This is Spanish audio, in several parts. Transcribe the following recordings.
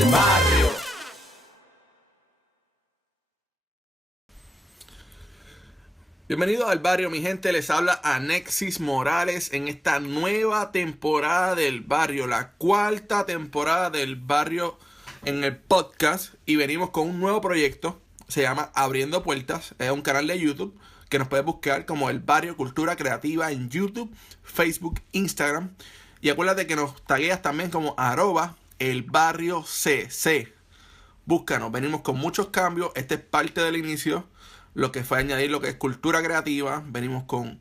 del barrio. Bienvenidos al barrio, mi gente. Les habla Anexis Morales en esta nueva temporada del barrio, la cuarta temporada del barrio en el podcast. Y venimos con un nuevo proyecto, se llama Abriendo Puertas. Es un canal de YouTube que nos puedes buscar como El Barrio Cultura Creativa en YouTube, Facebook, Instagram. Y acuérdate que nos tagueas también como @elbarriocc. Búscanos, venimos con muchos cambios. Este es parte del inicio, lo que fue añadir lo que es cultura creativa. Venimos con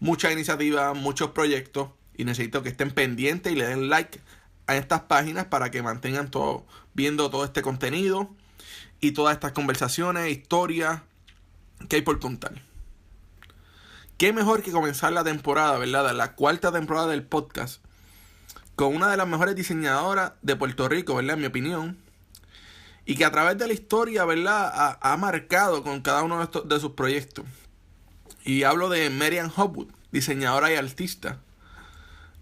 muchas iniciativas, muchos proyectos, y necesito que estén pendientes y le den like a estas páginas para que mantengan viendo todo este contenido y todas estas conversaciones, historias que hay por contar. Qué mejor que comenzar la temporada, ¿verdad? La cuarta temporada del podcast con una de las mejores diseñadoras de Puerto Rico, ¿verdad? En mi opinión. Y que a través de la historia, ¿verdad? Ha marcado con cada uno de sus proyectos. Y hablo de Marian Hopwood, diseñadora y artista.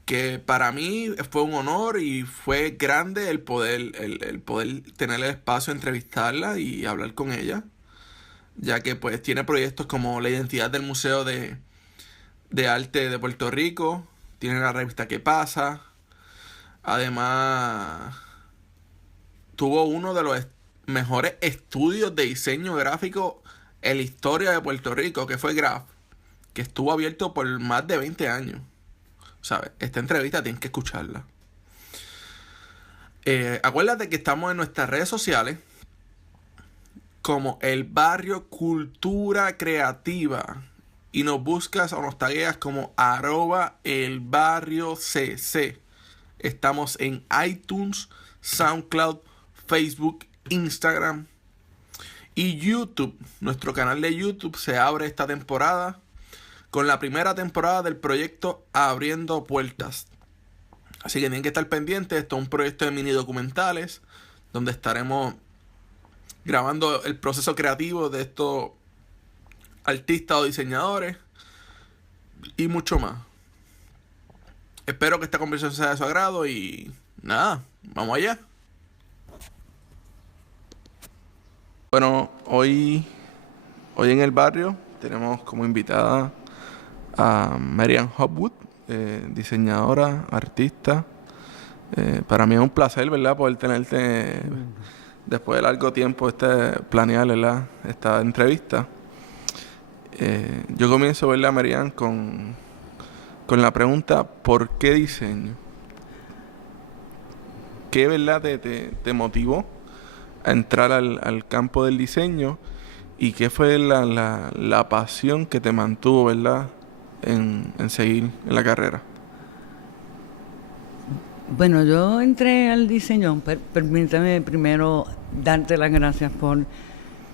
Que para mí fue un honor y fue grande el poder tener el espacio de entrevistarla y hablar con ella. Ya que pues tiene proyectos como la identidad del Museo de Arte de Puerto Rico. Tiene la revista ¿Qué pasa? Además, tuvo uno de los mejores estudios de diseño gráfico en la historia de Puerto Rico, que fue Graph, que estuvo abierto por más de 20 años. ¿Sabes? Esta entrevista tienes que escucharla. Acuérdate que estamos en nuestras redes sociales como El Barrio Cultura Creativa. Y nos buscas o nos tagueas como @elbarriocc. Estamos en iTunes, SoundCloud, Facebook, Instagram y YouTube. Nuestro canal de YouTube se abre esta temporada con la primera temporada del proyecto Abriendo Puertas. Así que tienen que estar pendientes. Esto es un proyecto de mini documentales donde estaremos grabando el proceso creativo de estos artistas o diseñadores y mucho más. Espero que esta conversación sea de su agrado y nada, vamos allá. Bueno, hoy en el barrio tenemos como invitada a Marian Hopwood, diseñadora, artista. Para mí es un placer, ¿verdad?, poder tenerte después de largo tiempo planear, ¿verdad?, esta entrevista. Yo comienzo, ¿verdad, Marian, con la pregunta: ¿por qué diseño? ¿Qué, verdad, te motivó a entrar al campo del diseño? ¿Y qué fue la pasión que te mantuvo, verdad, en seguir en la carrera? Bueno, yo entré al diseño. Permítame primero darte las gracias por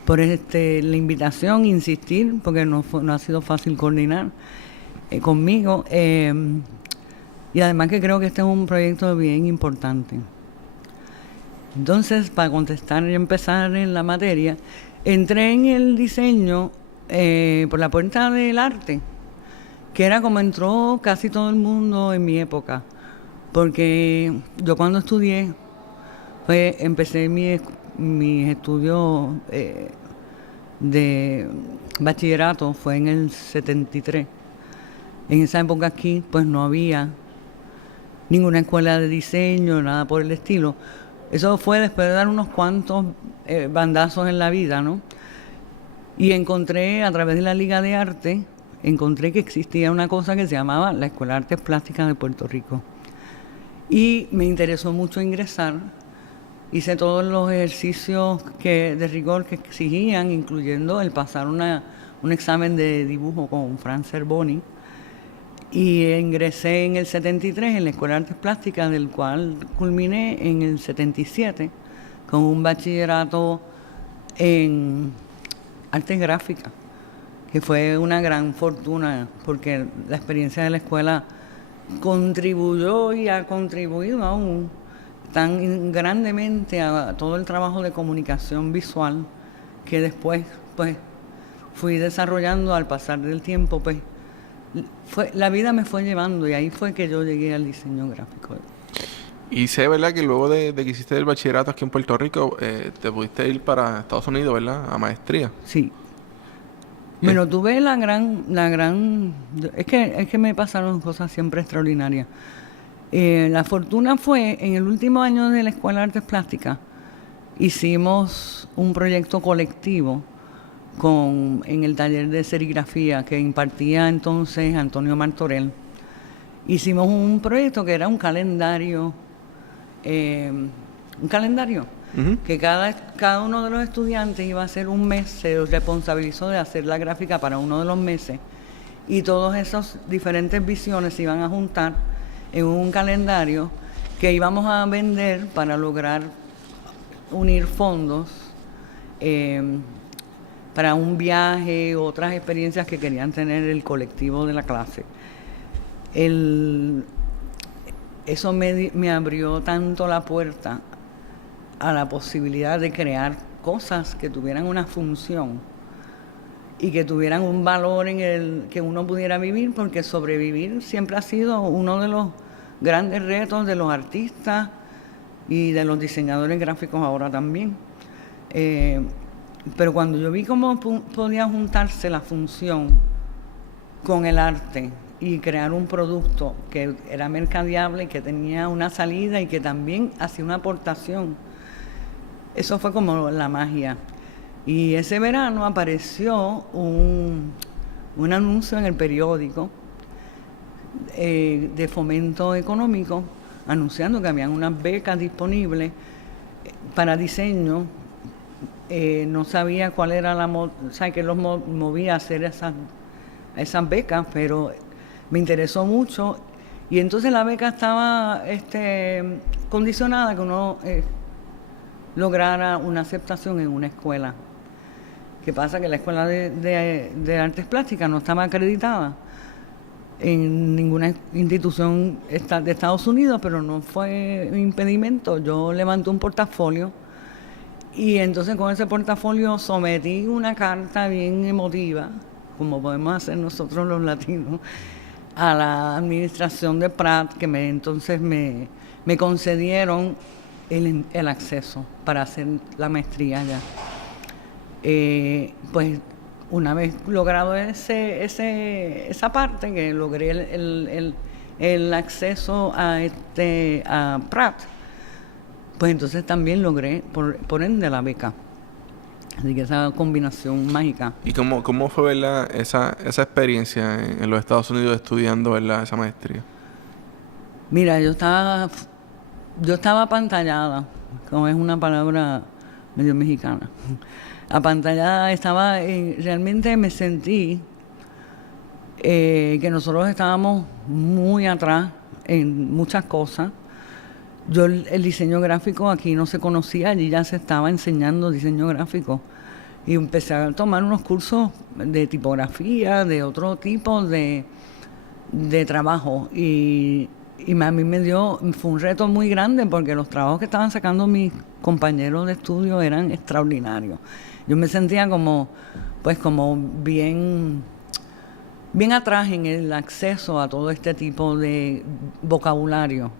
la invitación, insistir, porque no ha sido fácil coordinar conmigo. Y además que creo que este es un proyecto bien importante. Entonces, para contestar y empezar en la materia, entré en el diseño por la puerta del arte, que era como entró casi todo el mundo en mi época. Porque yo cuando estudié, pues empecé mis estudios de bachillerato, fue en el 73. En esa época aquí, pues no había ninguna escuela de diseño, nada por el estilo. Eso fue después de dar unos cuantos bandazos en la vida, ¿no? Y encontré, a través de la Liga de Arte, encontré que existía una cosa que se llamaba la Escuela de Artes Plásticas de Puerto Rico. Y me interesó mucho ingresar. Hice todos los ejercicios de rigor que exigían, incluyendo el pasar un examen de dibujo con Fran Cerboni. Y ingresé en el 73 en la Escuela de Artes Plásticas, del cual culminé en el 77 con un bachillerato en Artes Gráficas, que fue una gran fortuna porque la experiencia de la escuela contribuyó y ha contribuido aún tan grandemente a todo el trabajo de comunicación visual que después pues fui desarrollando al pasar del tiempo. Pues la vida me fue llevando y ahí fue que yo llegué al diseño gráfico. Y sé, ¿verdad? Que luego de que hiciste el bachillerato aquí en Puerto Rico, te pudiste ir para Estados Unidos, ¿verdad? A maestría. Sí. Bueno, tuve es que me pasaron cosas siempre extraordinarias. La fortuna fue, en el último año de la Escuela de Artes Plásticas, hicimos un proyecto colectivo en el taller de serigrafía que impartía entonces Antonio Martorell. Hicimos un proyecto que era un calendario, que cada uno de los estudiantes iba a hacer un mes, se responsabilizó de hacer la gráfica para uno de los meses, y todas esas diferentes visiones se iban a juntar en un calendario que íbamos a vender para lograr unir fondos para un viaje, otras experiencias que querían tener el colectivo de la clase. Eso me abrió tanto la puerta a la posibilidad de crear cosas que tuvieran una función y que tuvieran un valor en el que uno pudiera vivir, porque sobrevivir siempre ha sido uno de los grandes retos de los artistas y de los diseñadores gráficos ahora también. Pero cuando yo vi cómo podía juntarse la función con el arte y crear un producto que era mercadeable, que tenía una salida y que también hacía una aportación, eso fue como la magia. Y ese verano apareció un anuncio en el periódico de fomento económico anunciando que habían unas becas disponibles para diseño. No sabía cuál era que los movía a hacer esas becas, pero me interesó mucho. Y entonces la beca estaba condicionada a que uno lograra una aceptación en una escuela. ¿Qué pasa? Que la escuela de artes plásticas no estaba acreditada en ninguna institución de Estados Unidos, pero no fue un impedimento. Yo levanté un portafolio y entonces con ese portafolio sometí una carta bien emotiva, como podemos hacer nosotros los latinos, a la administración de Pratt, que entonces me concedieron el acceso para hacer la maestría allá. Pues una vez logrado esa parte, que logré el acceso a Pratt, pues entonces también logré por ende la beca. Así que esa combinación mágica. ¿Y cómo fue, verdad, esa experiencia en los Estados Unidos estudiando, verdad, esa maestría? Mira, yo estaba apantallada, como es una palabra medio mexicana. Apantallada estaba, realmente me sentí que nosotros estábamos muy atrás en muchas cosas. Yo el diseño gráfico aquí no se conocía, allí ya se estaba enseñando diseño gráfico. Y empecé a tomar unos cursos de tipografía, de otro tipo de trabajo. Y a mí fue un reto muy grande, porque los trabajos que estaban sacando mis compañeros de estudio eran extraordinarios. Yo me sentía como bien atrás en el acceso a todo este tipo de vocabulario.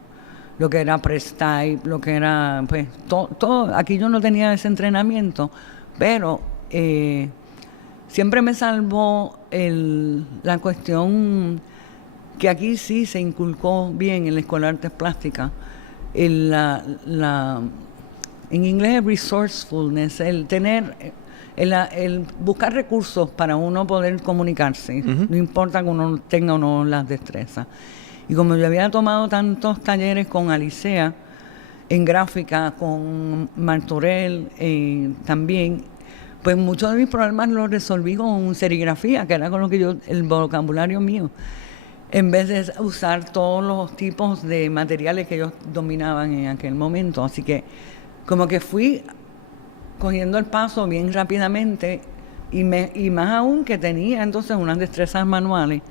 Lo que era press type, lo que era, pues, todo. Aquí yo no tenía ese entrenamiento, pero siempre me salvó la cuestión que aquí sí se inculcó bien en la Escuela de Artes Plásticas, en inglés es resourcefulness, el buscar recursos para uno poder comunicarse, no importa que uno tenga o no las destrezas. Y como yo había tomado tantos talleres con Alicea en gráfica, con Martorell también, pues muchos de mis problemas los resolví con serigrafía, que era con lo que el vocabulario mío, en vez de usar todos los tipos de materiales que ellos dominaban en aquel momento. Así que como que fui cogiendo el paso bien rápidamente, y más aún que tenía entonces unas destrezas manuales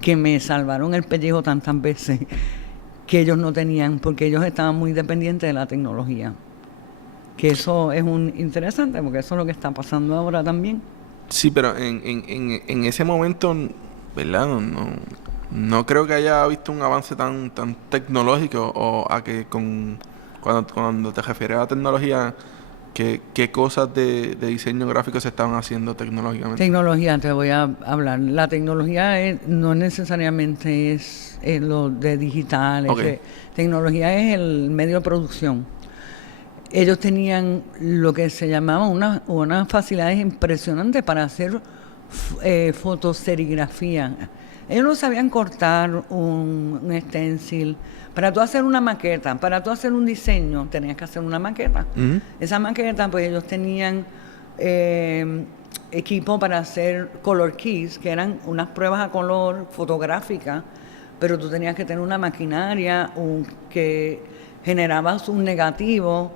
que me salvaron el pellejo tantas veces que ellos no tenían, porque ellos estaban muy dependientes de la tecnología. Que eso es interesante, porque eso es lo que está pasando ahora también. Sí, pero en ese momento, ¿verdad? No creo que haya visto un avance tan tecnológico o a que cuando te refieres a tecnología, ¿qué cosas de diseño gráfico se estaban haciendo tecnológicamente? Tecnología, te voy a hablar. La tecnología no necesariamente es lo de digital. Okay. Tecnología es el medio de producción. Ellos tenían lo que se llamaba unas facilidades impresionantes para hacer fotoserigrafía. Ellos no sabían cortar un stencil. Para tú hacer una maqueta, para tú hacer un diseño, tenías que hacer una maqueta. Esa maqueta, pues ellos tenían equipo para hacer color keys, que eran unas pruebas a color fotográficas, pero tú tenías que tener una maquinaria que generabas un negativo.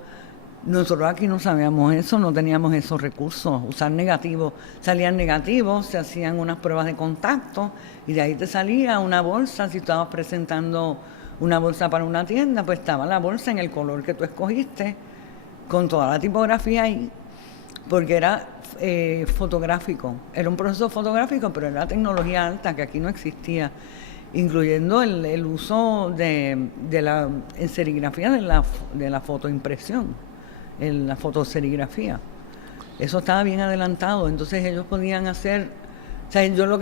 Nosotros aquí no sabíamos eso, no teníamos esos recursos, usar negativos. Salían negativos, se hacían unas pruebas de contacto y de ahí te salía una bolsa. Si estabas presentando una bolsa para una tienda, pues estaba la bolsa en el color que tú escogiste, con toda la tipografía ahí, porque era fotográfico. Era un proceso fotográfico, pero era tecnología alta que aquí no existía, incluyendo el uso de la serigrafía de la fotoimpresión. En la fotoserigrafía. Eso estaba bien adelantado, entonces ellos podían hacer, o sea, yo lo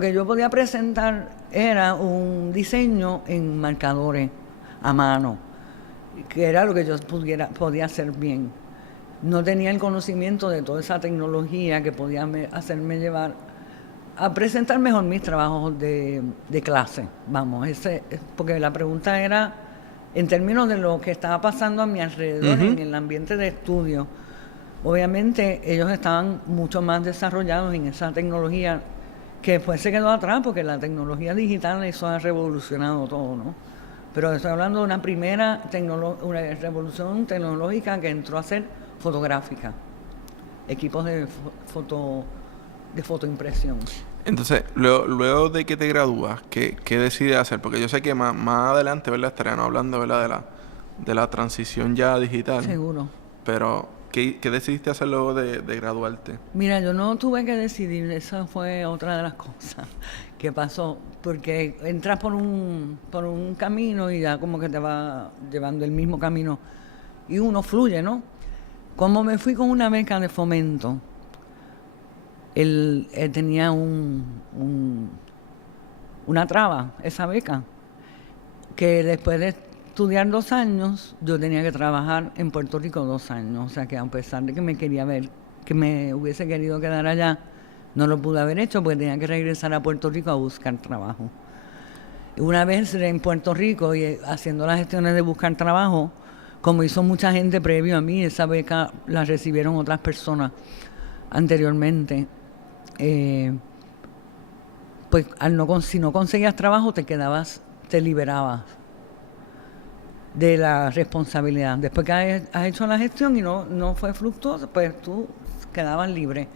que yo podía presentar era un diseño en marcadores a mano, que era lo que yo podía hacer bien. No tenía el conocimiento de toda esa tecnología que podía hacerme llevar a presentar mejor mis trabajos de clase, vamos, porque la pregunta era en términos de lo que estaba pasando a mi alrededor en el ambiente de estudio. Obviamente ellos estaban mucho más desarrollados en esa tecnología que después se quedó atrás porque la tecnología digital, eso ha revolucionado todo, ¿no? Pero estoy hablando de una primera una revolución tecnológica que entró a ser fotográfica, equipos de fotoimpresión. Entonces, luego de que te gradúas, ¿qué decides hacer? Porque yo sé que más adelante, ¿verdad? Estaríamos hablando, ¿verdad? De la transición ya digital. Seguro. Pero, ¿qué decidiste hacer luego de graduarte? Mira, yo no tuve que decidir, esa fue otra de las cosas que pasó, porque entras por un camino y ya como que te va llevando el mismo camino y uno fluye, ¿no? Como me fui con una beca de fomento, él tenía una traba, esa beca, que después de estudiar 2 años, yo tenía que trabajar en Puerto Rico 2 años. O sea que a pesar de que me hubiese querido quedar allá, no lo pude haber hecho porque tenía que regresar a Puerto Rico a buscar trabajo. Y una vez en Puerto Rico y haciendo las gestiones de buscar trabajo, como hizo mucha gente previo a mí, esa beca la recibieron otras personas anteriormente. Pues si no conseguías trabajo te liberabas de la responsabilidad. Después que has hecho la gestión y no fue fructuoso, pues tú quedabas libre.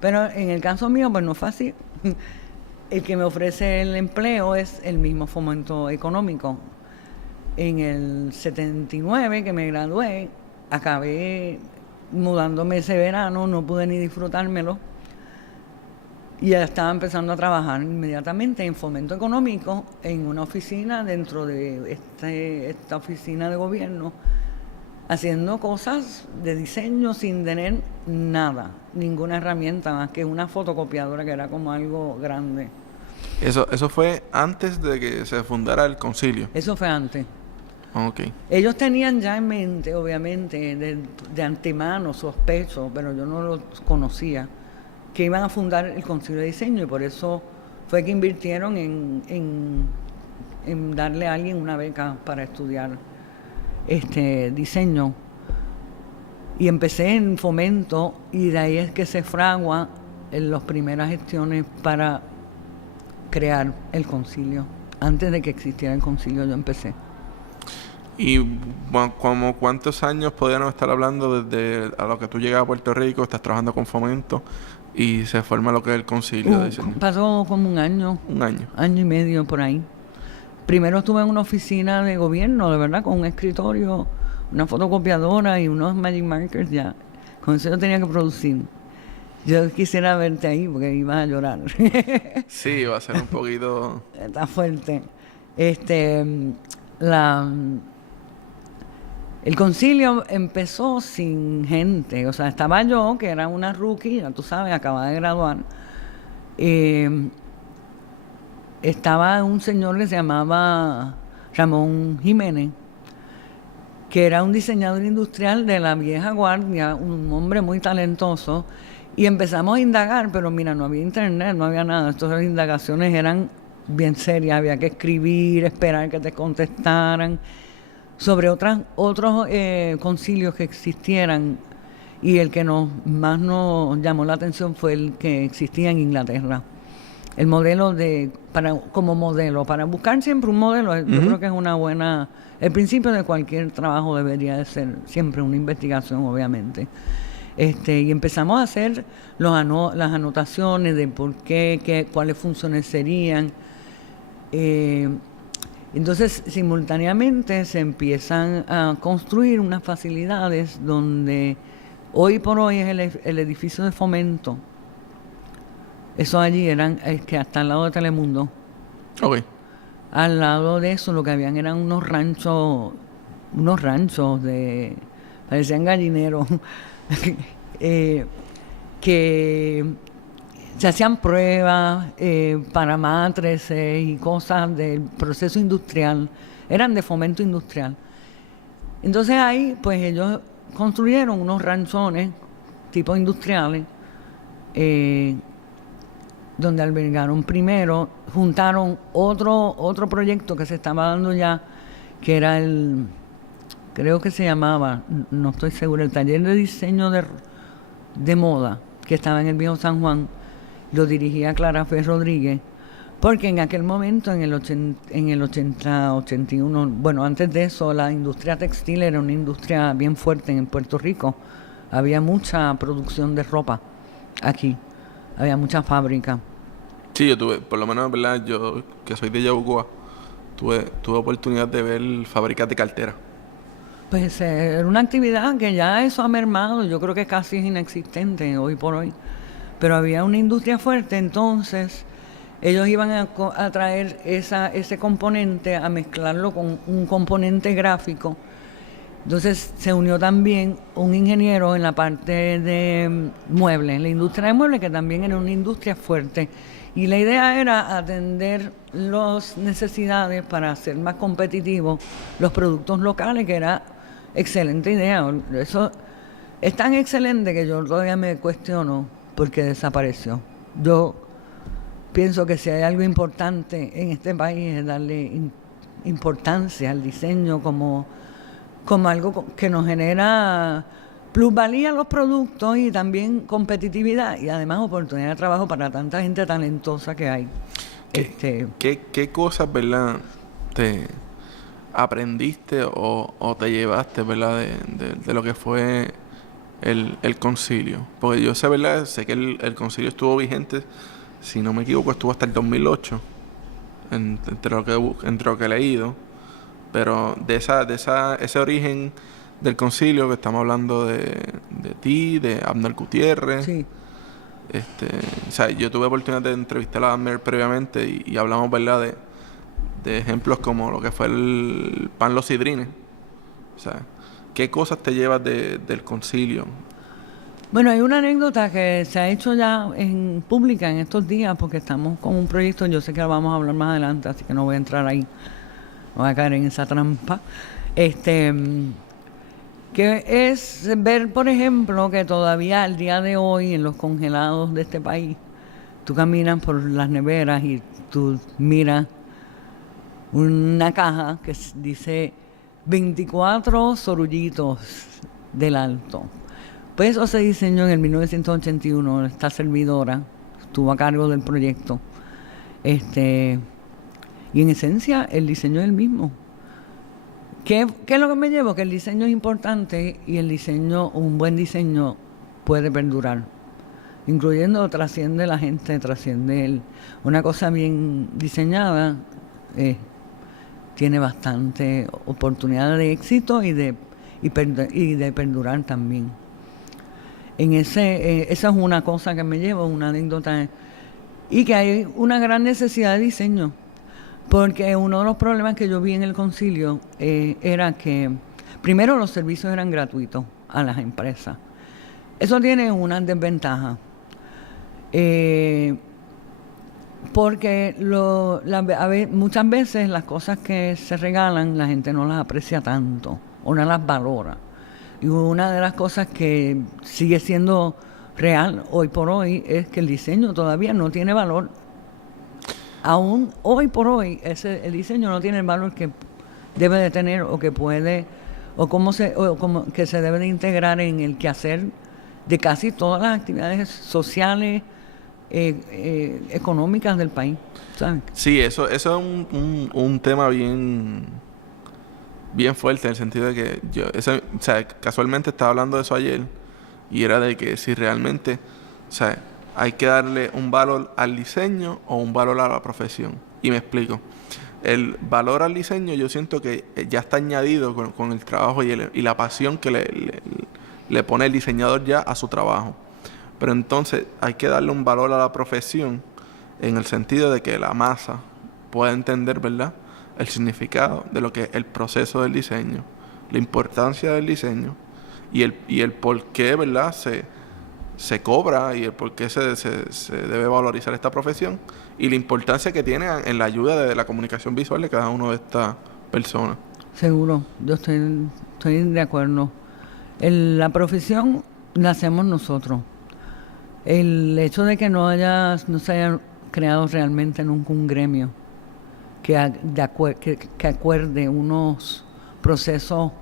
Pero en el caso mío, pues no fue así. El que me ofrece el empleo es el mismo Fomento Económico. En el 79 que me gradué, acabé mudándome ese verano, no pude ni disfrutármelo. Y ya estaba empezando a trabajar inmediatamente en Fomento Económico, en una oficina dentro de esta oficina de gobierno, haciendo cosas de diseño sin tener nada, ninguna herramienta más que una fotocopiadora que era como algo grande. Eso fue antes de que se fundara el concilio. Eso fue antes. Okay. Ellos tenían ya en mente, obviamente, de antemano, sospecho, pero yo no los conocía, que iban a fundar el Concilio de Diseño y por eso fue que invirtieron en darle a alguien una beca para estudiar diseño. Y empecé en Fomento y de ahí es que se fragua en las primeras gestiones para crear el concilio. Antes de que existiera el concilio yo empecé. ¿Y como cuántos años podríamos estar hablando desde a lo que tú llegas a Puerto Rico, estás trabajando con Fomento y se forma lo que es el concilio de diseño? Pasó como un año. Un año. Año y medio por ahí. Primero estuve en una oficina de gobierno, de verdad, con un escritorio, una fotocopiadora y unos magic markers ya. Con eso yo tenía que producir. Yo quisiera verte ahí porque ibas a llorar. Sí, va a ser un poquito... Está fuerte. Este, la, el concilio empezó sin gente. O sea, estaba yo, que era una rookie, ya tú sabes, acababa de graduar. Estaba un señor que se llamaba Ramón Jiménez, que era un diseñador industrial de la vieja guardia, un hombre muy talentoso, y empezamos a indagar, pero mira, no había internet, no había nada. Entonces las indagaciones eran bien serias, había que escribir, esperar que te contestaran sobre otros concilios que existieran, y el que más nos llamó la atención fue el que existía en Inglaterra. El modelo como modelo, para buscar siempre un modelo, yo creo que es una buena... El principio de cualquier trabajo debería de ser siempre una investigación, obviamente. Y empezamos a hacer las anotaciones de por qué, cuáles funciones serían. Entonces, simultáneamente se empiezan a construir unas facilidades donde hoy por hoy es el edificio de Fomento. Eso allí eran, que hasta al lado de Telemundo. Ok. Al lado de eso lo que habían eran unos ranchos parecían gallineros, que se hacían pruebas para matrices y cosas del proceso industrial, eran de Fomento Industrial. Entonces ahí, pues ellos construyeron unos ranchones tipo industriales, donde albergaron primero, juntaron otro proyecto que se estaba dando ya, que era creo que se llamaba, no estoy segura, el taller de diseño de moda, que estaba en el Viejo San Juan, lo dirigía Clara Fe Rodríguez, porque en aquel momento, en el 80, 81, bueno, antes de eso, la industria textil era una industria bien fuerte en Puerto Rico. Había mucha producción de ropa aquí. Había muchas fábricas. Sí, yo tuve, por lo menos, ¿verdad? Yo, que soy de Yabucoa, tuve oportunidad de ver fábricas de cartera. Pues era una actividad que ya eso ha mermado, yo creo que casi es inexistente hoy por hoy. Pero había una industria fuerte, entonces ellos iban a traer ese componente, a mezclarlo con un componente gráfico. Entonces se unió también un ingeniero en la parte de muebles, la industria de muebles, que también era una industria fuerte. Y la idea era atender las necesidades para hacer más competitivos los productos locales, que era excelente idea. Eso es tan excelente que yo todavía me cuestiono por qué desapareció. Yo pienso que si hay algo importante en este país es darle importancia al diseño como algo que nos genera plusvalía a los productos y también competitividad y además oportunidad de trabajo para tanta gente talentosa que hay. ¿Qué cosas, verdad, te aprendiste o te llevaste, verdad, de lo que fue el concilio? Porque yo sé, verdad, sé que el concilio estuvo vigente, si no me equivoco, estuvo hasta el 2008, entre lo que he leído. Pero de ese origen del concilio que estamos hablando de ti, de Abner Gutiérrez. Sí. O sea, yo tuve oportunidad de entrevistar a Abner previamente y hablamos, ¿verdad?, de ejemplos como lo que fue el pan Los Sidrines. O sea, ¿qué cosas te llevas del concilio? Bueno, hay una anécdota que se ha hecho ya en pública en estos días porque estamos con un proyecto, yo sé que lo vamos a hablar más adelante, así que no voy a entrar ahí. No voy a caer en esa trampa. Que es ver, por ejemplo, que todavía al día de hoy en los congelados de este país, tú caminas por las neveras y tú miras una caja que dice 24 sorullitos del Alto. Pues eso se diseñó en el 1981, esta servidora estuvo a cargo del proyecto. Y en esencia, el diseño es el mismo. ¿Qué es lo que me llevo? Que el diseño es importante y un buen diseño puede perdurar. Incluyendo, trasciende la gente, trasciende una cosa bien diseñada, tiene bastante oportunidad de éxito y de perdurar también. Esa es una cosa que me llevo, una anécdota, y que hay una gran necesidad de diseño, porque uno de los problemas que yo vi en el concilio era que, primero, los servicios eran gratuitos a las empresas. Eso tiene una desventaja, porque muchas veces las cosas que se regalan la gente no las aprecia tanto o no las valora. Y una de las cosas que sigue siendo real hoy por hoy es que el diseño todavía no tiene valor. Aún hoy por hoy el diseño no tiene el valor que debe de tener o que puede o como que se debe de integrar en el quehacer de casi todas las actividades sociales, económicas del país, ¿sabes? Sí, eso es un tema bien fuerte, en el sentido de que o sea, casualmente estaba hablando de eso ayer, y era de que si realmente, o sea, hay que darle un valor al diseño o un valor a la profesión. Y me explico. El valor al diseño yo siento que ya está añadido con el trabajo y la pasión que le pone el diseñador ya a su trabajo. Pero entonces hay que darle un valor a la profesión en el sentido de que la masa pueda entender, ¿verdad?, el significado de lo que es el proceso del diseño, la importancia del diseño y el por qué, ¿verdad?, se cobra, y el por qué se debe valorizar esta profesión, y la importancia que tiene en la ayuda de la comunicación visual de cada uno de estas personas. Seguro, yo estoy de acuerdo. La profesión la hacemos nosotros. El hecho de que no se haya creado realmente nunca un gremio que acuerde unos procesos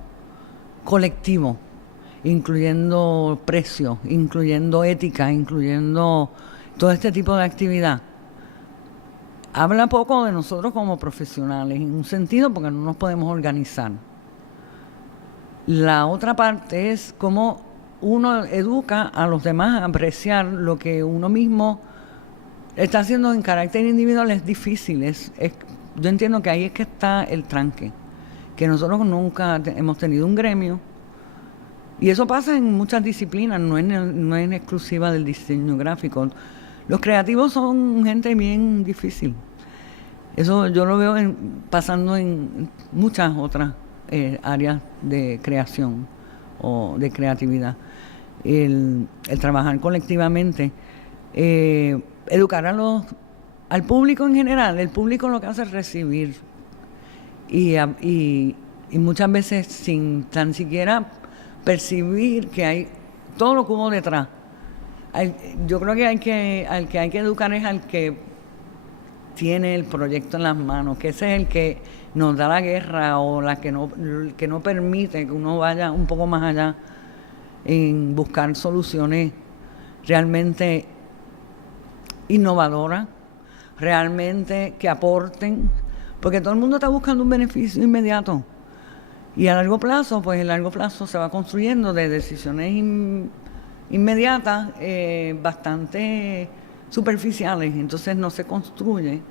colectivos, incluyendo precios, incluyendo ética, incluyendo todo este tipo de actividad, habla poco de nosotros como profesionales, en un sentido porque no nos podemos organizar. La otra parte es cómo uno educa a los demás a apreciar lo que uno mismo está haciendo en carácter individual. Es difícil, yo entiendo que ahí es que está el tranque, que nosotros nunca hemos tenido un gremio, y eso pasa en muchas disciplinas, no es exclusiva del diseño gráfico. Los creativos son gente bien difícil. Eso yo lo veo pasando en muchas otras áreas de creación o de creatividad. El trabajar colectivamente, educar al público en general. El público lo que hace es recibir, y muchas veces sin tan siquiera percibir que hay todo lo que hubo detrás. Yo creo que al que hay que educar es al que tiene el proyecto en las manos, que ese es el que nos da la guerra, o el que no permite que uno vaya un poco más allá en buscar soluciones realmente innovadoras, realmente que aporten, porque todo el mundo está buscando un beneficio inmediato, y a largo plazo, pues el largo plazo se va construyendo de decisiones inmediatas, bastante superficiales. Entonces no se construye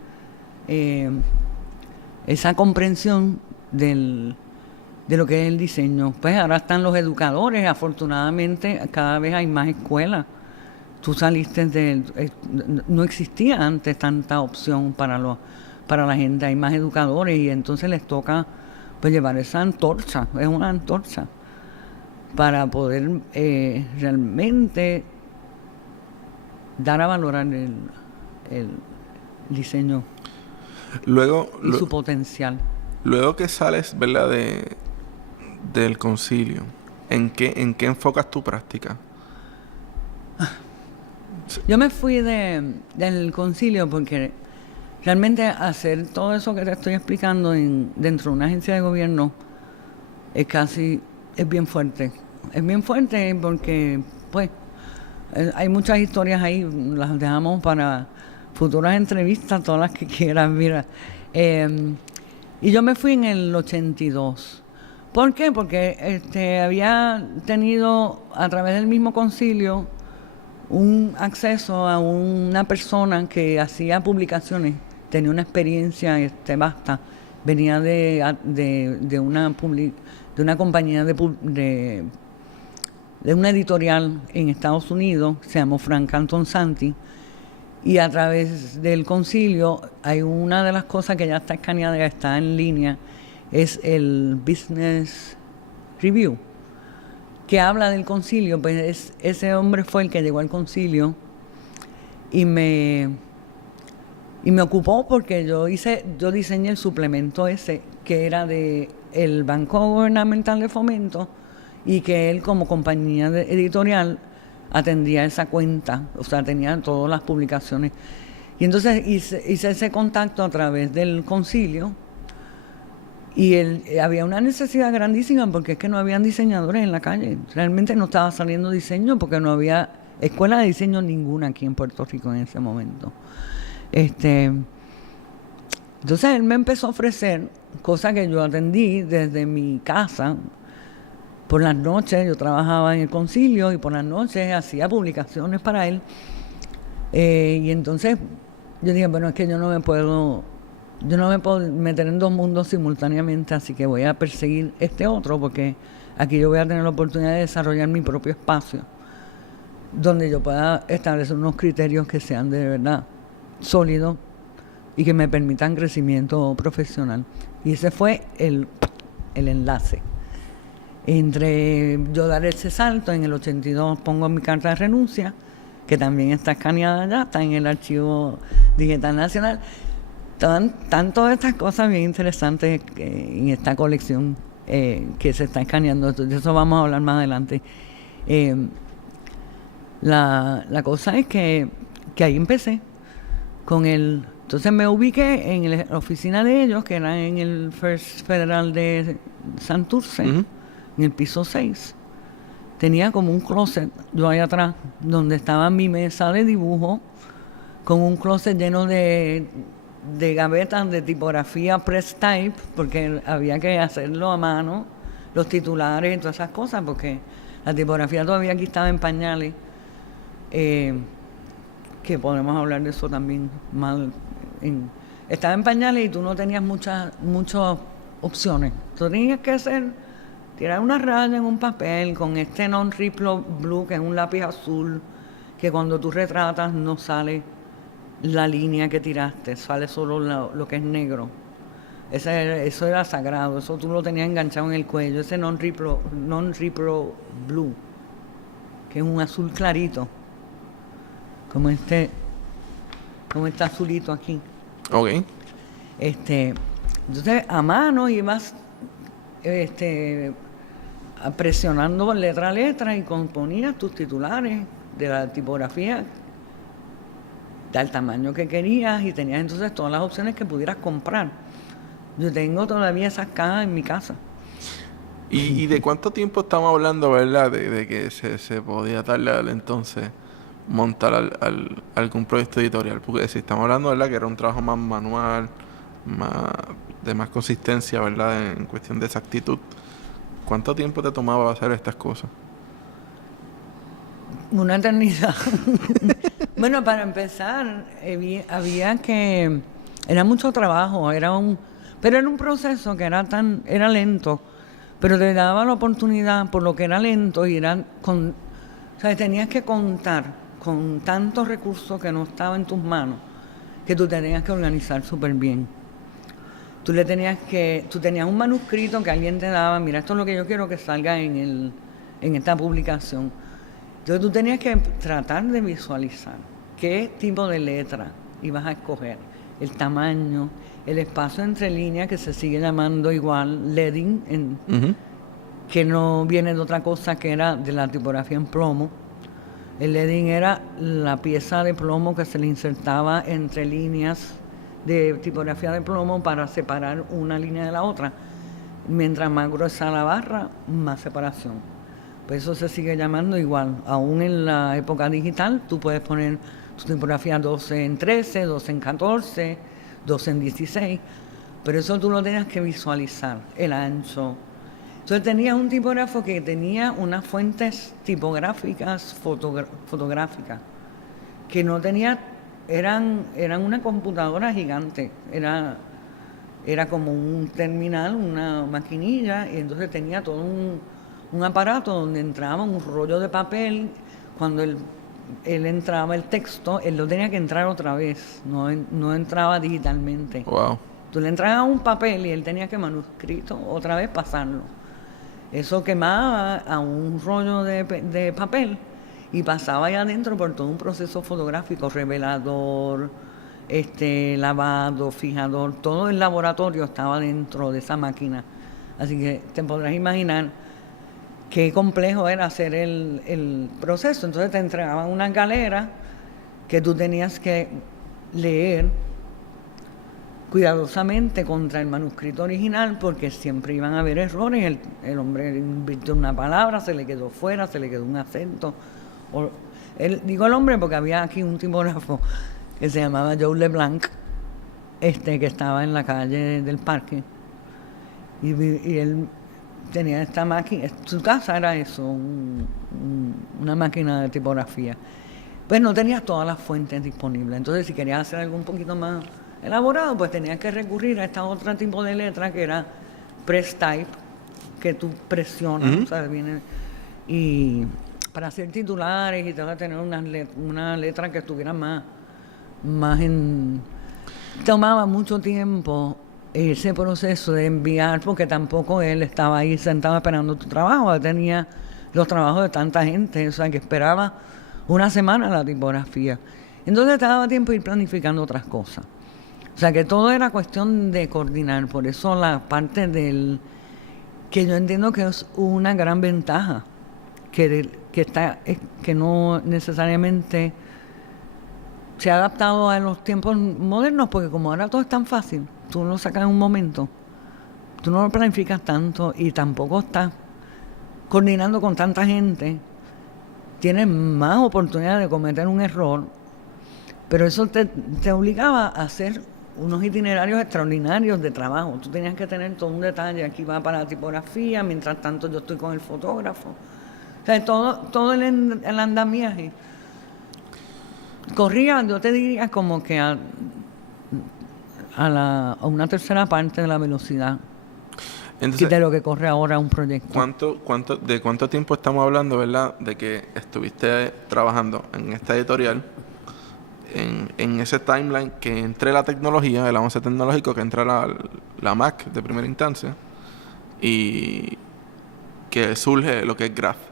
esa comprensión de lo que es el diseño. Pues ahora están los educadores, afortunadamente cada vez hay más escuelas. Tú saliste no existía antes tanta opción para la gente, hay más educadores, y entonces les toca pues llevar esa antorcha, es una antorcha, para poder realmente dar a valorar el diseño y su potencial. Luego que sales, ¿verdad?, del concilio, ¿en qué enfocas tu práctica? Yo me fui del concilio porque realmente hacer todo eso que te estoy explicando dentro de una agencia de gobierno es bien fuerte. Es bien fuerte porque, pues, hay muchas historias ahí, las dejamos para futuras entrevistas, todas las que quieran, mira. Y yo me fui en el 82. ¿Por qué? Porque había tenido a través del mismo concilio un acceso a una persona que hacía publicaciones, tenía una experiencia vasta, venía de una compañía de una editorial en Estados Unidos, se llamó Frank Canton Santi, y a través del concilio hay una de las cosas que ya está escaneada, ya está en línea, es el Business Review, que habla del concilio. Pues ese hombre fue el que llegó al concilio y me ocupó porque yo diseñé el suplemento ese, que era de el Banco Gubernamental de Fomento, y que él como compañía editorial atendía esa cuenta, o sea, tenía todas las publicaciones. Y entonces hice ese contacto a través del concilio, y había una necesidad grandísima porque es que no habían diseñadores en la calle. Realmente no estaba saliendo diseño porque no había escuela de diseño ninguna aquí en Puerto Rico en ese momento. Entonces él me empezó a ofrecer cosas que yo atendí desde mi casa. Por las noches yo trabajaba en el concilio y por las noches hacía publicaciones para él. Y entonces yo dije, bueno, es que yo no me puedo meter en dos mundos simultáneamente, así que voy a perseguir este otro, porque aquí yo voy a tener la oportunidad de desarrollar mi propio espacio, donde yo pueda establecer unos criterios que sean de verdad sólidos y que me permitan crecimiento profesional. Y ese fue el enlace. Entre yo dar ese salto, en el 82 pongo mi carta de renuncia, que también está escaneada ya, está en el Archivo Digital Nacional. Están todas estas cosas bien interesantes en esta colección que se está escaneando. De eso vamos a hablar más adelante. La cosa es que ahí empecé con el... Entonces me ubiqué en la oficina de ellos, que era en el First Federal de Santurce, en el piso 6. Tenía como un closet, yo ahí atrás, donde estaba mi mesa de dibujo, con un closet lleno de gavetas de tipografía press type, porque había que hacerlo a mano, los titulares y todas esas cosas, porque la tipografía todavía aquí estaba en pañales, que podemos hablar de eso también más. Estaba en pañales y tú no tenías muchas opciones. Tú tenías que tirar una raya en un papel con este non-Riplo Blue, que es un lápiz azul, que cuando tú retratas no sale la línea que tiraste, sale solo lo que es negro. Eso era sagrado, eso tú lo tenías enganchado en el cuello, ese non-Riplo Blue, que es un azul clarito, como este azulito aquí. Ok. Entonces a mano ibas presionando letra a letra y componías tus titulares de la tipografía del tamaño que querías, y tenías entonces todas las opciones que pudieras comprar. Yo tengo todavía esas cajas en mi casa. ¿Y de cuánto tiempo estamos hablando, verdad, de que se podía tardar entonces montar algún proyecto editorial? Porque si estamos hablando, verdad, que era un trabajo más manual, de más consistencia, verdad, en cuestión de exactitud, ¿cuánto tiempo te tomaba hacer estas cosas? Una eternidad. Bueno, para empezar, había que... Era mucho trabajo, pero era un proceso que era lento, pero te daba la oportunidad, por lo que era lento, y tenías que contar con tantos recursos que no estaban en tus manos, que tú tenías que organizar súper bien. Tú tenías un manuscrito que alguien te daba, mira, esto es lo que yo quiero que salga en esta publicación. Entonces tú tenías que tratar de visualizar qué tipo de letra ibas a escoger, el tamaño, el espacio entre líneas, que se sigue llamando igual leading, que no viene de otra cosa que era de la tipografía en plomo. El leading era la pieza de plomo que se le insertaba entre líneas de tipografía de plomo para separar una línea de la otra. Mientras más gruesa la barra, más separación. Pues eso se sigue llamando igual. Aún en la época digital, tú puedes poner tu tipografía 12 en 13, 12 en 14, 12 en 16, pero eso tú lo tenías que visualizar, el ancho. Entonces tenías un tipógrafo que tenía unas fuentes tipográficas, fotográficas, que no tenía, eran una computadora gigante, era como un terminal, una maquinilla, y entonces tenía todo un aparato donde entraba un rollo de papel. Cuando él entraba el texto, él lo tenía que entrar otra vez, no entraba digitalmente. Wow. Tú le entrabas un papel y él tenía que manuscrito otra vez pasarlo. Eso quemaba a un rollo de papel y pasaba allá adentro por todo un proceso fotográfico, revelador, lavado, fijador, todo el laboratorio estaba dentro de esa máquina. Así que te podrás imaginar qué complejo era hacer el proceso. Entonces te entregaban una galera que tú tenías que leer cuidadosamente contra el manuscrito original, porque siempre iban a haber errores. El hombre invirtió una palabra, se le quedó fuera, se le quedó un acento. Digo el hombre porque había aquí un tipógrafo que se llamaba Joe LeBlanc, que estaba en la calle del Parque. Y él tenía esta máquina, su casa era eso, una máquina de tipografía. Pues no tenías todas las fuentes disponibles. Entonces, si querías hacer algo un poquito más elaborado, pues tenías que recurrir a esta otra tipo de letra que era press type, que tú presionas, Uh-huh. ¿sabes? Y para hacer titulares y te vas a tener una letra que estuviera más tomaba mucho tiempo ese proceso de enviar, porque tampoco él estaba ahí sentado esperando tu trabajo, él tenía los trabajos de tanta gente, o sea, que esperaba una semana la tipografía. Entonces te daba tiempo de ir planificando otras cosas. O sea, que todo era cuestión de coordinar. Por eso la parte que yo entiendo que es una gran ventaja, que no necesariamente se ha adaptado a los tiempos modernos, porque como ahora todo es tan fácil, tú lo sacas en un momento, tú no lo planificas tanto y tampoco estás coordinando con tanta gente, tienes más oportunidad de cometer un error, pero eso te obligaba a hacer unos itinerarios extraordinarios de trabajo. Tú tenías que tener todo un detalle, aquí va para la tipografía, mientras tanto yo estoy con el fotógrafo. O sea, todo el andamiaje corría, yo te diría, como que a una tercera parte de la velocidad. Entonces, de lo que corre ahora un proyecto. ¿De cuánto tiempo estamos hablando, verdad? De que estuviste trabajando en esta editorial, en ese timeline, que entre la tecnología, el avance tecnológico, que entra la Mac de primera instancia, y que surge lo que es Graph.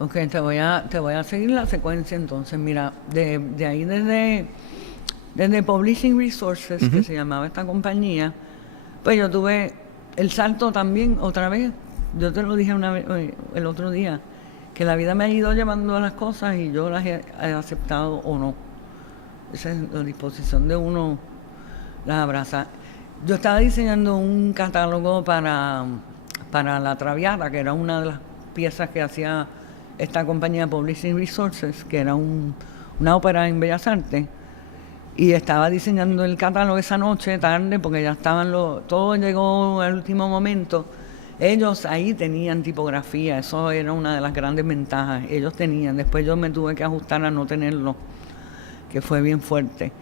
Ok, te voy a seguir la secuencia entonces. Mira, de ahí desde Publishing Resources, Uh-huh. que se llamaba esta compañía, pues yo tuve el salto también otra vez. Yo te lo dije el otro día, que la vida me ha ido llevando a las cosas y yo las he aceptado o no. Esa es la disposición de uno, las abraza. Yo estaba diseñando un catálogo para La Traviata, que era una de las piezas que hacía esta compañía Publishing Resources, que era una ópera en Bellas Artes, y estaba diseñando el catálogo esa noche, tarde, porque ya estaban todo llegó al último momento. Ellos ahí tenían tipografía, eso era una de las grandes ventajas, ellos tenían, después yo me tuve que ajustar a no tenerlo, que fue bien fuerte.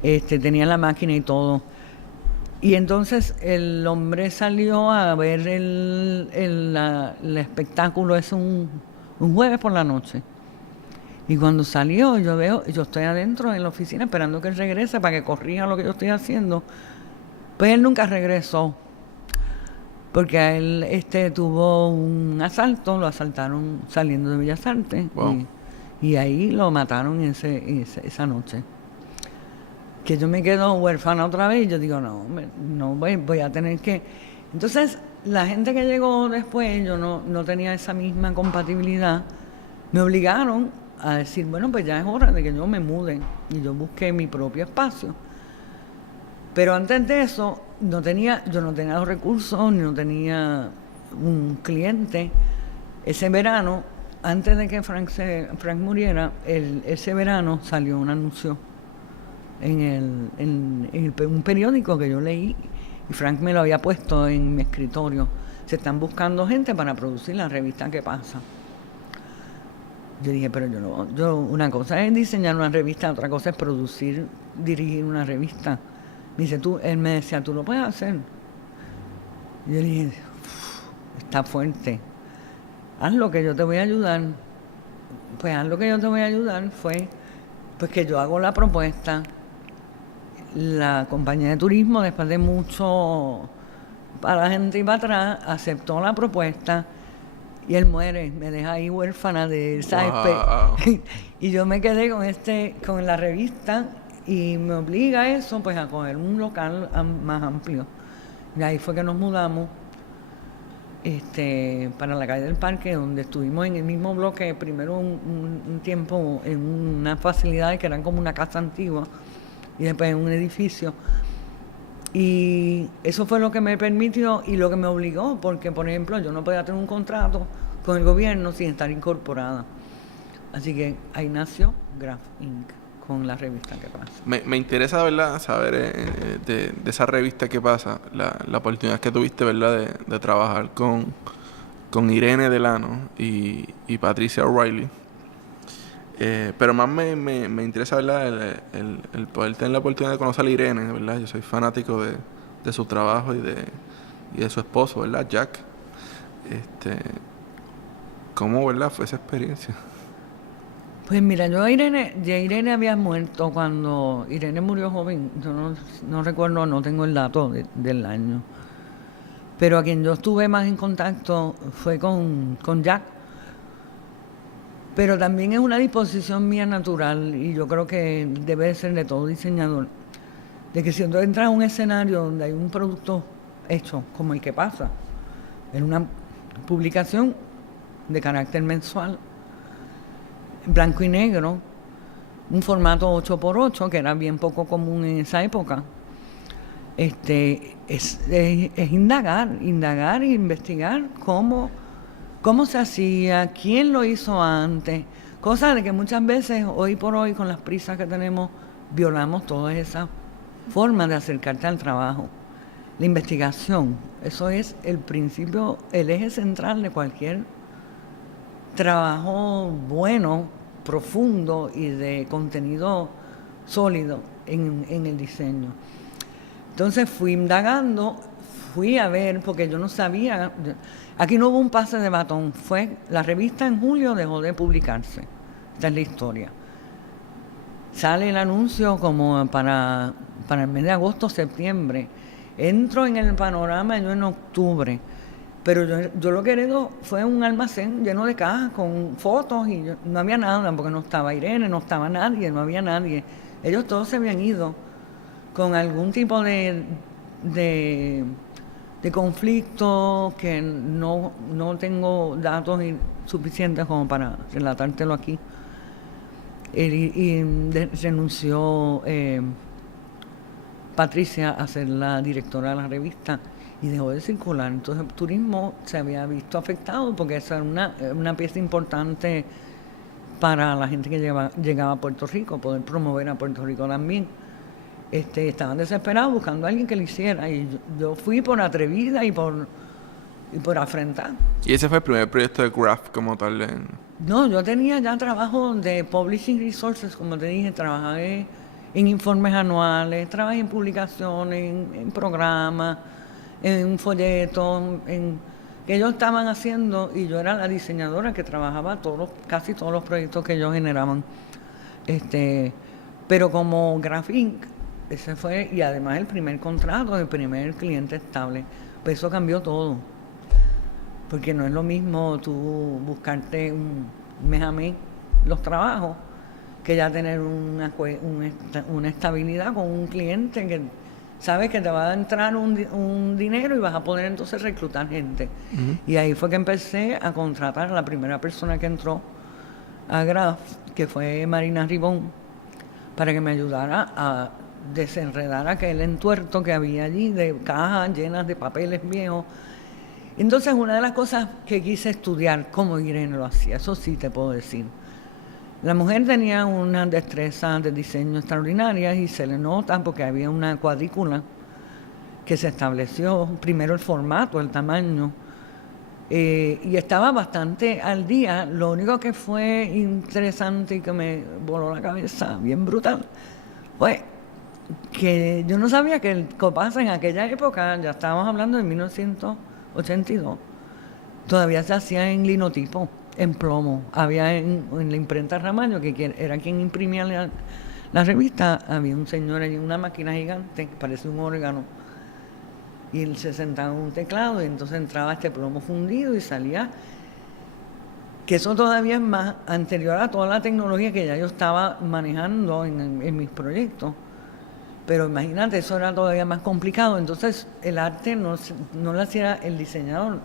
Tenían la máquina y todo. Y entonces el hombre salió a ver el espectáculo, es un jueves por la noche. Y cuando salió, yo estoy adentro en la oficina esperando que él regrese para que corrija lo que yo estoy haciendo. Pues él nunca regresó, porque a él tuvo un asalto, lo asaltaron saliendo de Bellas Artes. Wow. Y ahí lo mataron esa noche. Que yo me quedo huérfana otra vez y yo digo, no voy a tener que... Entonces, la gente que llegó después, yo no tenía esa misma compatibilidad, me obligaron a decir, bueno, pues ya es hora de que yo me mude y yo busqué mi propio espacio. Pero antes de eso, yo no tenía los recursos, ni no tenía un cliente. Ese verano, antes de que Frank muriera, ese verano salió un anuncio en un periódico que yo leí, y Frank me lo había puesto en mi escritorio. Se están buscando gente para producir la revista ¿Qué pasa? Yo dije, pero una cosa es diseñar una revista, otra cosa es dirigir una revista. Él me decía, ¿tú lo puedes hacer? Y yo dije, está fuerte. haz lo que yo te voy a ayudar. Pues haz lo que yo te voy a ayudar fue pues que yo hago la propuesta. La compañía de turismo, después de mucho para la gente y para atrás, aceptó la propuesta y él muere, me deja ahí huérfana de esa y yo me quedé con la revista y me obliga a eso pues a coger un local más amplio. Y ahí fue que nos mudamos para la calle del Parque, donde estuvimos en el mismo bloque primero un tiempo en unas facilidades que eran como una casa antigua y después en un edificio. Y eso fue lo que me permitió y lo que me obligó, porque por ejemplo yo no podía tener un contrato con el gobierno sin estar incorporada. Así que ahí nació Graph Inc. con la revista ¿Qué pasa? Me interesa, ¿verdad?, saber de esa revista ¿Qué pasa? La oportunidad que tuviste, ¿verdad?, de trabajar con Irene Delano y Patricia O'Reilly. Pero más me interesa, ¿verdad?, el poder tener la oportunidad de conocer a Irene, ¿verdad? Yo soy fanático de su trabajo y de su esposo, ¿verdad?, Jack. ¿Cómo, verdad, fue esa experiencia? Pues mira, Irene había muerto cuando Irene murió joven. Yo no recuerdo, no tengo el dato del año. Pero a quien yo estuve más en contacto fue con Jack. Pero también es una disposición mía natural y yo creo que debe ser de todo diseñador. De que si tú entras a un escenario donde hay un producto hecho como el que pasa, en una publicación de carácter mensual, blanco y negro, un formato 8x8, que era bien poco común en esa época, es indagar e investigar cómo se hacía, quién lo hizo antes, cosas de que muchas veces, hoy por hoy, con las prisas que tenemos, violamos todas esas formas de acercarte al trabajo. La investigación, eso es el principio, el eje central de cualquier trabajo bueno, profundo y de contenido sólido en el diseño. Entonces fui indagando, fui a ver, porque yo no sabía, aquí no hubo un pase de batón, la revista en julio dejó de publicarse, esta es la historia. Sale el anuncio como para el mes de agosto, septiembre, entro en el panorama yo en octubre, pero yo lo que heredo fue un almacén lleno de cajas con fotos y no había nada, porque no estaba Irene, no estaba nadie, no había nadie. Ellos todos se habían ido con algún tipo de conflicto que no tengo datos suficientes como para relatártelo aquí. Renunció Patricia a ser la directora de la revista y dejó de circular. Entonces el turismo se había visto afectado porque esa era una pieza importante para la gente que llegaba a Puerto Rico, poder promover a Puerto Rico también. Estaban desesperados buscando a alguien que lo hiciera y yo fui por atrevida y por afrentar. ¿Y ese fue el primer proyecto de Graph como tal? No, yo tenía ya trabajo de Publishing Resources, como te dije, trabajé en informes anuales, trabajé en publicaciones, en programas, en folletos, que ellos estaban haciendo y yo era la diseñadora que trabajaba casi todos los proyectos que ellos generaban. Pero como Graph Inc., ese fue, y además el primer contrato, el primer cliente estable, pues eso cambió todo. Porque no es lo mismo tú buscarte un mes a mes los trabajos que ya tener una estabilidad con un cliente que sabes que te va a entrar un dinero y vas a poder entonces reclutar gente. Uh-huh. Y ahí fue que empecé a contratar a la primera persona que entró a Graph, que fue Marina Ribón, para que me ayudara a desenredar aquel entuerto que había allí de cajas llenas de papeles viejos. Entonces, una de las cosas que quise estudiar, cómo Irene lo hacía, eso sí te puedo decir. La mujer tenía unas destrezas de diseño extraordinarias y se le nota porque había una cuadrícula que se estableció, primero el formato, el tamaño, y estaba bastante al día. Lo único que fue interesante y que me voló la cabeza, bien brutal, fue que yo no sabía que el Copasa en aquella época, ya estábamos hablando de 1982, todavía se hacía en linotipo, en plomo. Había en la imprenta Ramallo, que era quien imprimía la revista, había un señor allí, una máquina gigante que parece un órgano, y él se sentaba en un teclado y entonces entraba este plomo fundido y salía, que eso todavía es más anterior a toda la tecnología que ya yo estaba manejando en mis proyectos. Pero imagínate, eso era todavía más complicado. Entonces el arte no lo hacía el diseñador.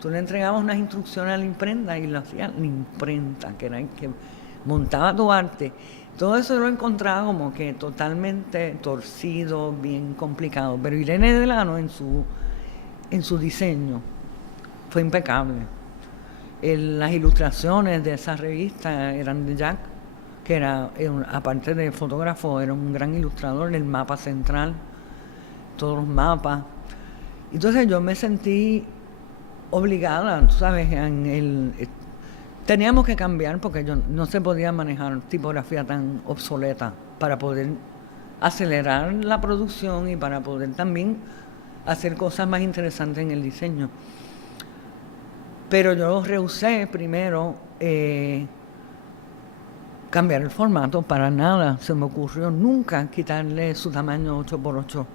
Tú le entregabas unas instrucciones a la imprenta y lo hacía la imprenta, que era el que montaba tu arte. Todo eso yo lo encontraba como que totalmente torcido, bien complicado. Pero Irene Delano en su diseño fue impecable. Las ilustraciones de esa revista eran de Jack, que era, aparte de fotógrafo, era un gran ilustrador, el mapa central, todos los mapas. Entonces yo me sentí obligada, tú sabes, teníamos que cambiar porque no se podía manejar tipografía tan obsoleta para poder acelerar la producción y para poder también hacer cosas más interesantes en el diseño. Pero yo rehusé primero cambiar el formato, para nada se me ocurrió nunca quitarle su tamaño 8x8.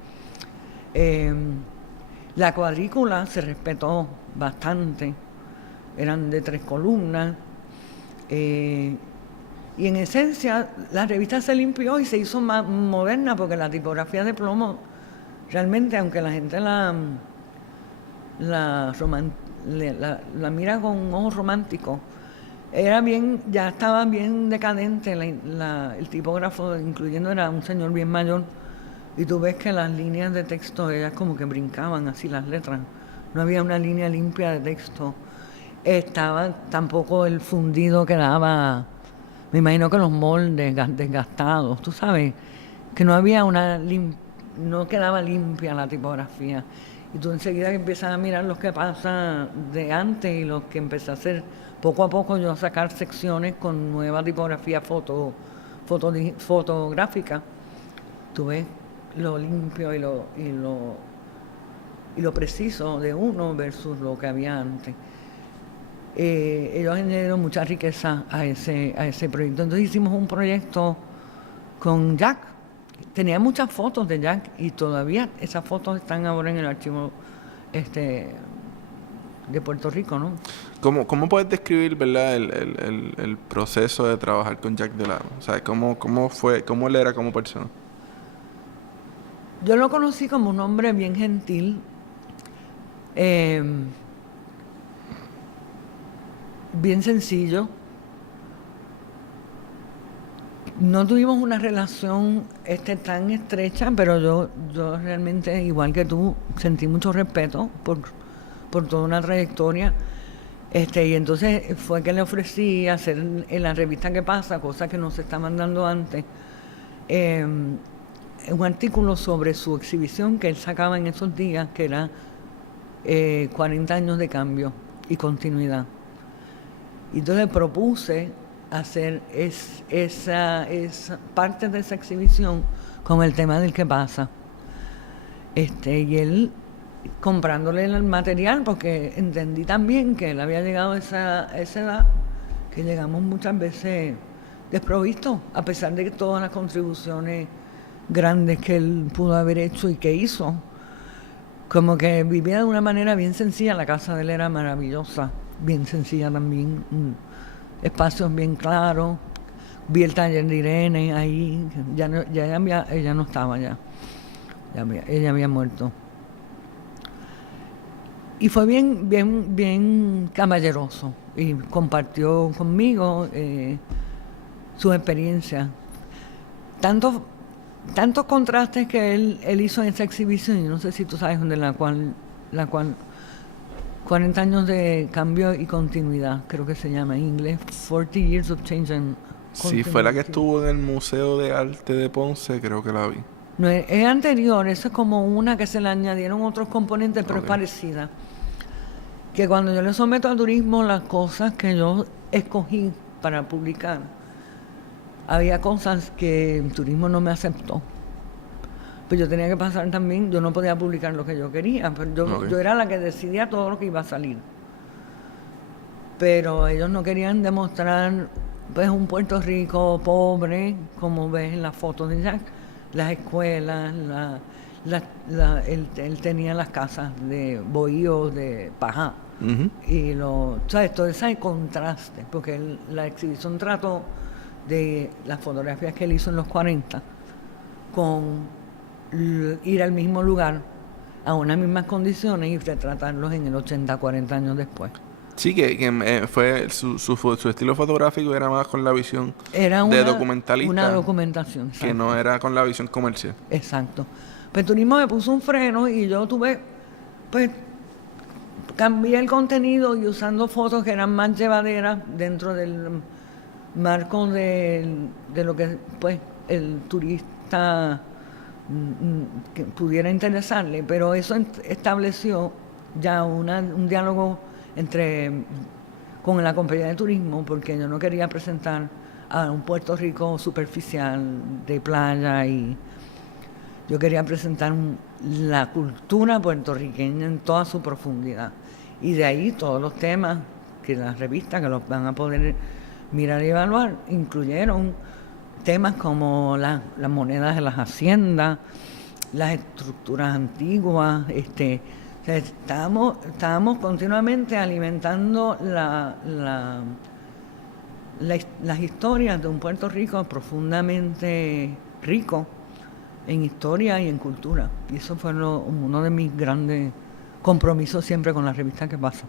La cuadrícula se respetó bastante, eran de 3 columnas, y en esencia la revista se limpió y se hizo más moderna porque la tipografía de plomo realmente, aunque la gente la mira con un ojo romántico, ya estaba bien decadente el tipógrafo, incluyendo era un señor bien mayor, y tú ves que las líneas de texto, ellas como que brincaban así las letras, no había una línea limpia de texto, estaba tampoco el fundido quedaba, me imagino que los moldes desgastados, tú sabes, que no había no quedaba limpia la tipografía. Y tú enseguida empiezas a mirar lo que pasa de antes y lo que empecé a hacer poco a poco, yo a sacar secciones con nueva tipografía fotográfica. Tú ves lo limpio y lo preciso de uno versus lo que había antes. Ellos añadieron mucha riqueza a ese proyecto. Entonces hicimos un proyecto con Jack. Tenía muchas fotos de Jack y todavía esas fotos están ahora en el archivo de Puerto Rico, ¿no? ¿Cómo puedes describir, verdad, el proceso de trabajar con Jack Delano? O sea, ¿cómo él era como persona? Yo lo conocí como un hombre bien gentil, bien sencillo. No tuvimos una relación tan estrecha, pero yo realmente, igual que tú, sentí mucho respeto por toda una trayectoria. Y entonces fue que le ofrecí hacer en la revista ¿Qué pasa?, cosa que no se estaban dando antes, un artículo sobre su exhibición que él sacaba en esos días, que era 40 años de cambio y continuidad. Y entonces propuse hacer esa parte de esa exhibición con el tema del ¿Qué pasa? Y él comprándole el material, porque entendí también que él había llegado a esa edad, que llegamos muchas veces desprovistos, a pesar de que todas las contribuciones grandes que él pudo haber hecho y que hizo, como que vivía de una manera bien sencilla. La casa de él era maravillosa, bien sencilla también, espacios bien claros. Vi el taller de Irene ahí, ella no estaba ya, ella había muerto. Y fue bien caballeroso y compartió conmigo sus experiencias. Tantos contrastes que él hizo en esa exhibición, y no sé si tú sabes, la cual 40 años de cambio y continuidad, creo que se llama en inglés, 40 Years of Change and Continuity. Sí, fue la que estuvo en el Museo de Arte de Ponce, creo que la vi. No, es anterior, eso es como una que se le añadieron otros componentes, pero es parecida. Que cuando yo le someto a turismo las cosas que yo escogí para publicar, había cosas que el turismo no me aceptó. Pues yo tenía que pasar también, yo no podía publicar lo que yo quería, pero yo era la que decidía todo lo que iba a salir. pero ellos no querían demostrar pues un Puerto Rico pobre, como ves en las fotos de Jack, las escuelas, él tenía las casas de bohíos de paja. Y ¿sabes? Todo ese contraste, porque la exhibición trató de las fotografías que él hizo en los 40 con ir al mismo lugar, a unas mismas condiciones y retratarlos en el 80, 40 años después. Sí, que fue su estilo fotográfico era más con la visión era de documentalista. Una documentación. Que no era con la visión comercial. Exacto. Pero turismo me puso un freno y yo cambié el contenido y usando fotos que eran más llevaderas dentro del marco de lo que pues el turista que pudiera interesarle, pero eso estableció ya un diálogo con la compañía de turismo, porque yo no quería presentar a un Puerto Rico superficial de playa, y yo quería presentar la cultura puertorriqueña en toda su profundidad, y de ahí todos los temas que las revistas que los van a poder mirar y evaluar incluyeron temas como las monedas de las haciendas, las estructuras antiguas. Estábamos continuamente alimentando las historias de un Puerto Rico profundamente rico en historia y en cultura. Y eso fue uno de mis grandes compromisos siempre con la revista Que Pasa.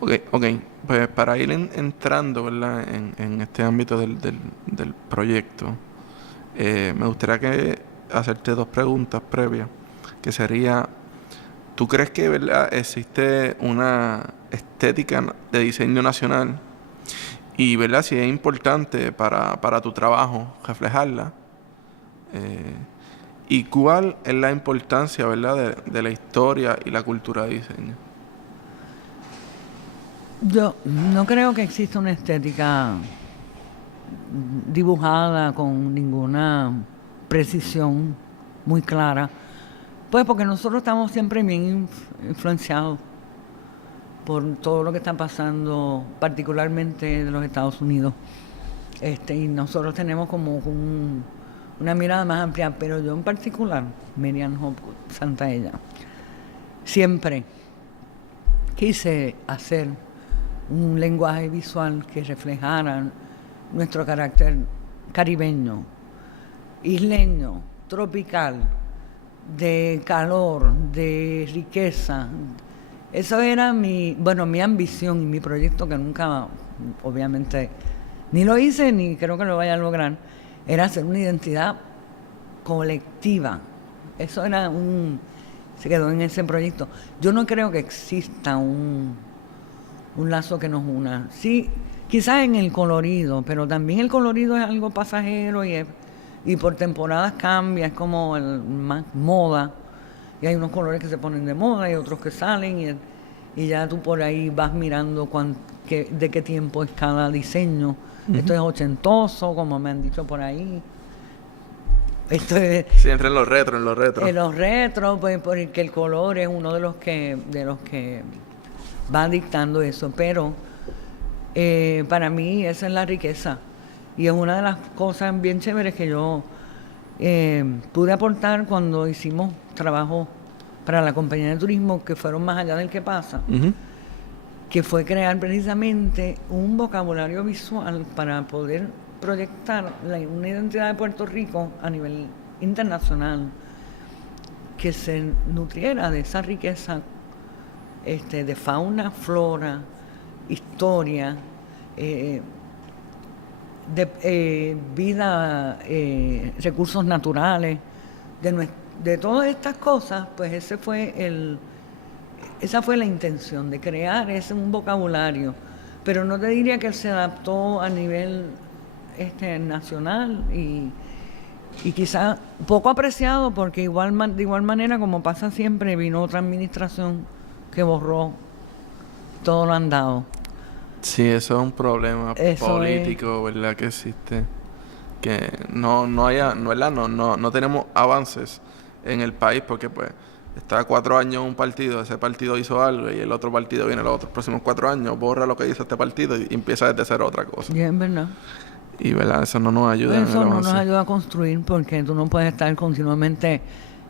Ok. Pues para ir entrando, ¿verdad? En este ámbito del proyecto, me gustaría hacerte 2 preguntas previas, que sería, ¿tú crees que, verdad, existe una estética de diseño nacional? Y, ¿verdad?, si es importante para tu trabajo reflejarla. ¿Y cuál es la importancia, verdad, de la historia y la cultura de diseño? Yo no creo que exista una estética dibujada con ninguna precisión muy clara, pues porque nosotros estamos siempre bien influenciados por todo lo que está pasando, particularmente de los Estados Unidos, y nosotros tenemos como una mirada más amplia, pero yo en particular, Miriam Hopgood Santaella, siempre quise hacer un lenguaje visual que reflejara nuestro carácter caribeño, isleño, tropical, de calor, de riqueza. Eso era mi ambición y mi proyecto, que nunca, obviamente, ni lo hice ni creo que lo vaya a lograr, era hacer una identidad colectiva. Eso se quedó en ese proyecto. Yo no creo que exista un lazo que nos una. Sí, quizás en el colorido, pero también el colorido es algo pasajero y por temporadas cambia, es como más moda, y hay unos colores que se ponen de moda y otros que salen, y ya tú por ahí vas mirando de qué tiempo es cada diseño. Uh-huh. Esto es ochentoso, como me han dicho por ahí. Esto es, sí, entra en los retros. En los retros, pues porque el color es uno de los que va dictando eso, pero para mí esa es la riqueza, y es una de las cosas bien chéveres que yo pude aportar cuando hicimos trabajo para la compañía de turismo, que fueron más allá del Que Pasa, uh-huh, que fue crear precisamente un vocabulario visual para poder proyectar una identidad de Puerto Rico a nivel internacional, que se nutriera de esa riqueza de fauna, flora, historia, de vida, recursos naturales, de todas estas cosas. Pues esa fue la intención, de crear un vocabulario, pero no te diría que él se adaptó a nivel nacional y quizá poco apreciado, porque de igual manera, como pasa siempre, vino otra administración que borró todo lo andado. Sí, eso es un problema político, ¿verdad? Que existe, que no tenemos avances en el país, porque pues está 4 años en un partido, ese partido hizo algo y el otro partido viene los otros próximos 4 años, borra lo que hizo este partido y empieza desde cero otra cosa. Y es verdad. Y verdad, eso no nos ayuda en el Eso no avance. nos ayuda a construir porque tú no puedes estar continuamente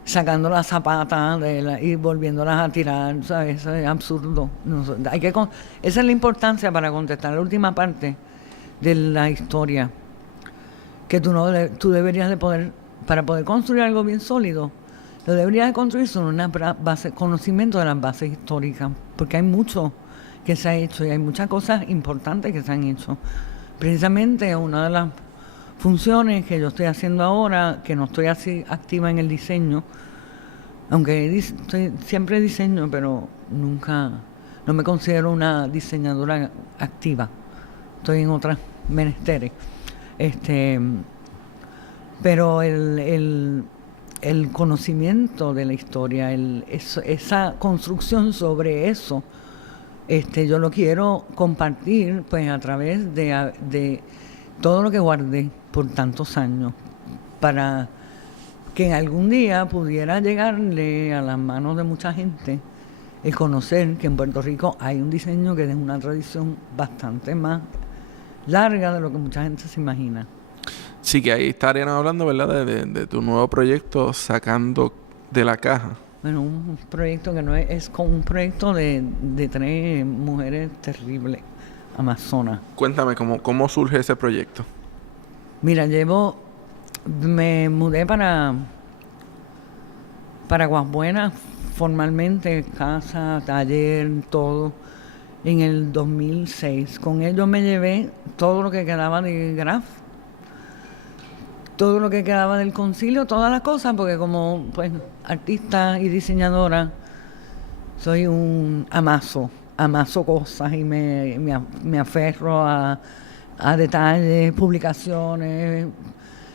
sacando las zapatas y volviéndolas a tirar, ¿sabes? Eso es absurdo. Esa es la importancia para contestar la última parte de la historia. Que tú deberías de poder, para poder construir algo bien sólido, lo deberías de construir sobre una base, conocimiento de las bases históricas, porque hay mucho que se ha hecho y hay muchas cosas importantes que se han hecho. Precisamente una de las funciones que yo estoy haciendo ahora, que no estoy así activa en el diseño, aunque siempre diseño, pero no me considero una diseñadora activa. Estoy en otras menesteres. Pero el conocimiento de la historia, esa construcción sobre eso, yo lo quiero compartir pues a través de todo lo que guardé por tantos años, para que en algún día pudiera llegarle a las manos de mucha gente el conocer que en Puerto Rico hay un diseño que es una tradición bastante más larga de lo que mucha gente se imagina. Sí, que ahí estarían hablando, ¿verdad? De tu nuevo proyecto, Sacando de la Caja. Bueno, un proyecto que no es como un proyecto de 3 mujeres terribles, amazonas. Cuéntame, ¿cómo surge ese proyecto? Mira, me mudé para Aguas Buenas, formalmente, casa, taller, todo, en el 2006. Con ello me llevé todo lo que quedaba de Graf, todo lo que quedaba del concilio, todas las cosas, porque como pues artista y diseñadora soy un amaso cosas y me aferro a detalles, publicaciones,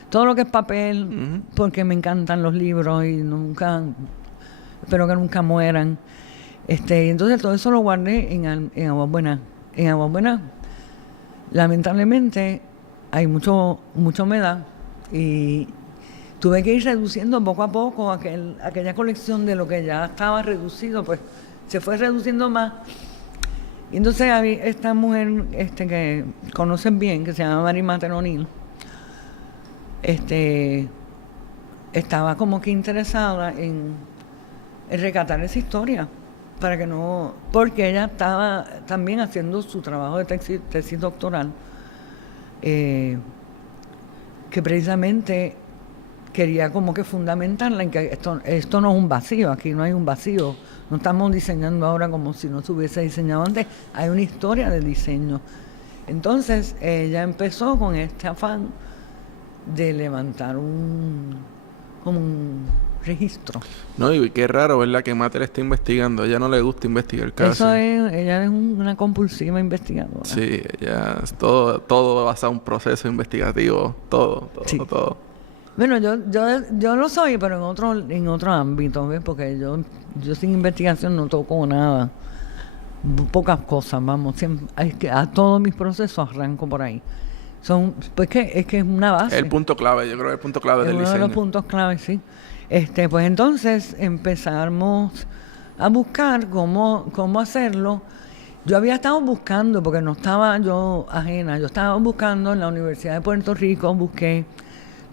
todo lo que es papel, porque me encantan los libros y espero que nunca mueran. Entonces todo eso lo guardé en Aguas Buenas. En Aguas Buenas, lamentablemente, hay mucha humedad y tuve que ir reduciendo poco a poco aquella colección de lo que ya estaba reducido, pues se fue reduciendo más. Y entonces había esta mujer que conocen bien, que se llama Mary Mater O'Neill, estaba como que interesada en rescatar esa historia, porque ella estaba también haciendo su trabajo de tesis doctoral, que precisamente quería como que fundamentarla en que esto no es un vacío, aquí no hay un vacío, no estamos diseñando ahora como si no se hubiese diseñado antes, hay una historia de diseño. Entonces ella empezó con este afán de levantar como un registro. No, y qué raro, ¿verdad? Que Mater está investigando. A ella no le gusta investigar casos. Ella es una compulsiva investigadora. Sí, ella es todo basado en un proceso investigativo, todo. Bueno, yo lo soy, pero en otro ámbito, ¿ves? Porque yo sin investigación no toco nada. Pocas cosas, vamos. A todos mis procesos arranco por ahí. Es que es una base. El punto clave, yo creo que el punto clave del diseño. Uno de los puntos clave, sí. Pues entonces empezamos a buscar cómo hacerlo. Yo había estado buscando, porque no estaba yo ajena, yo estaba buscando en la Universidad de Puerto Rico, busqué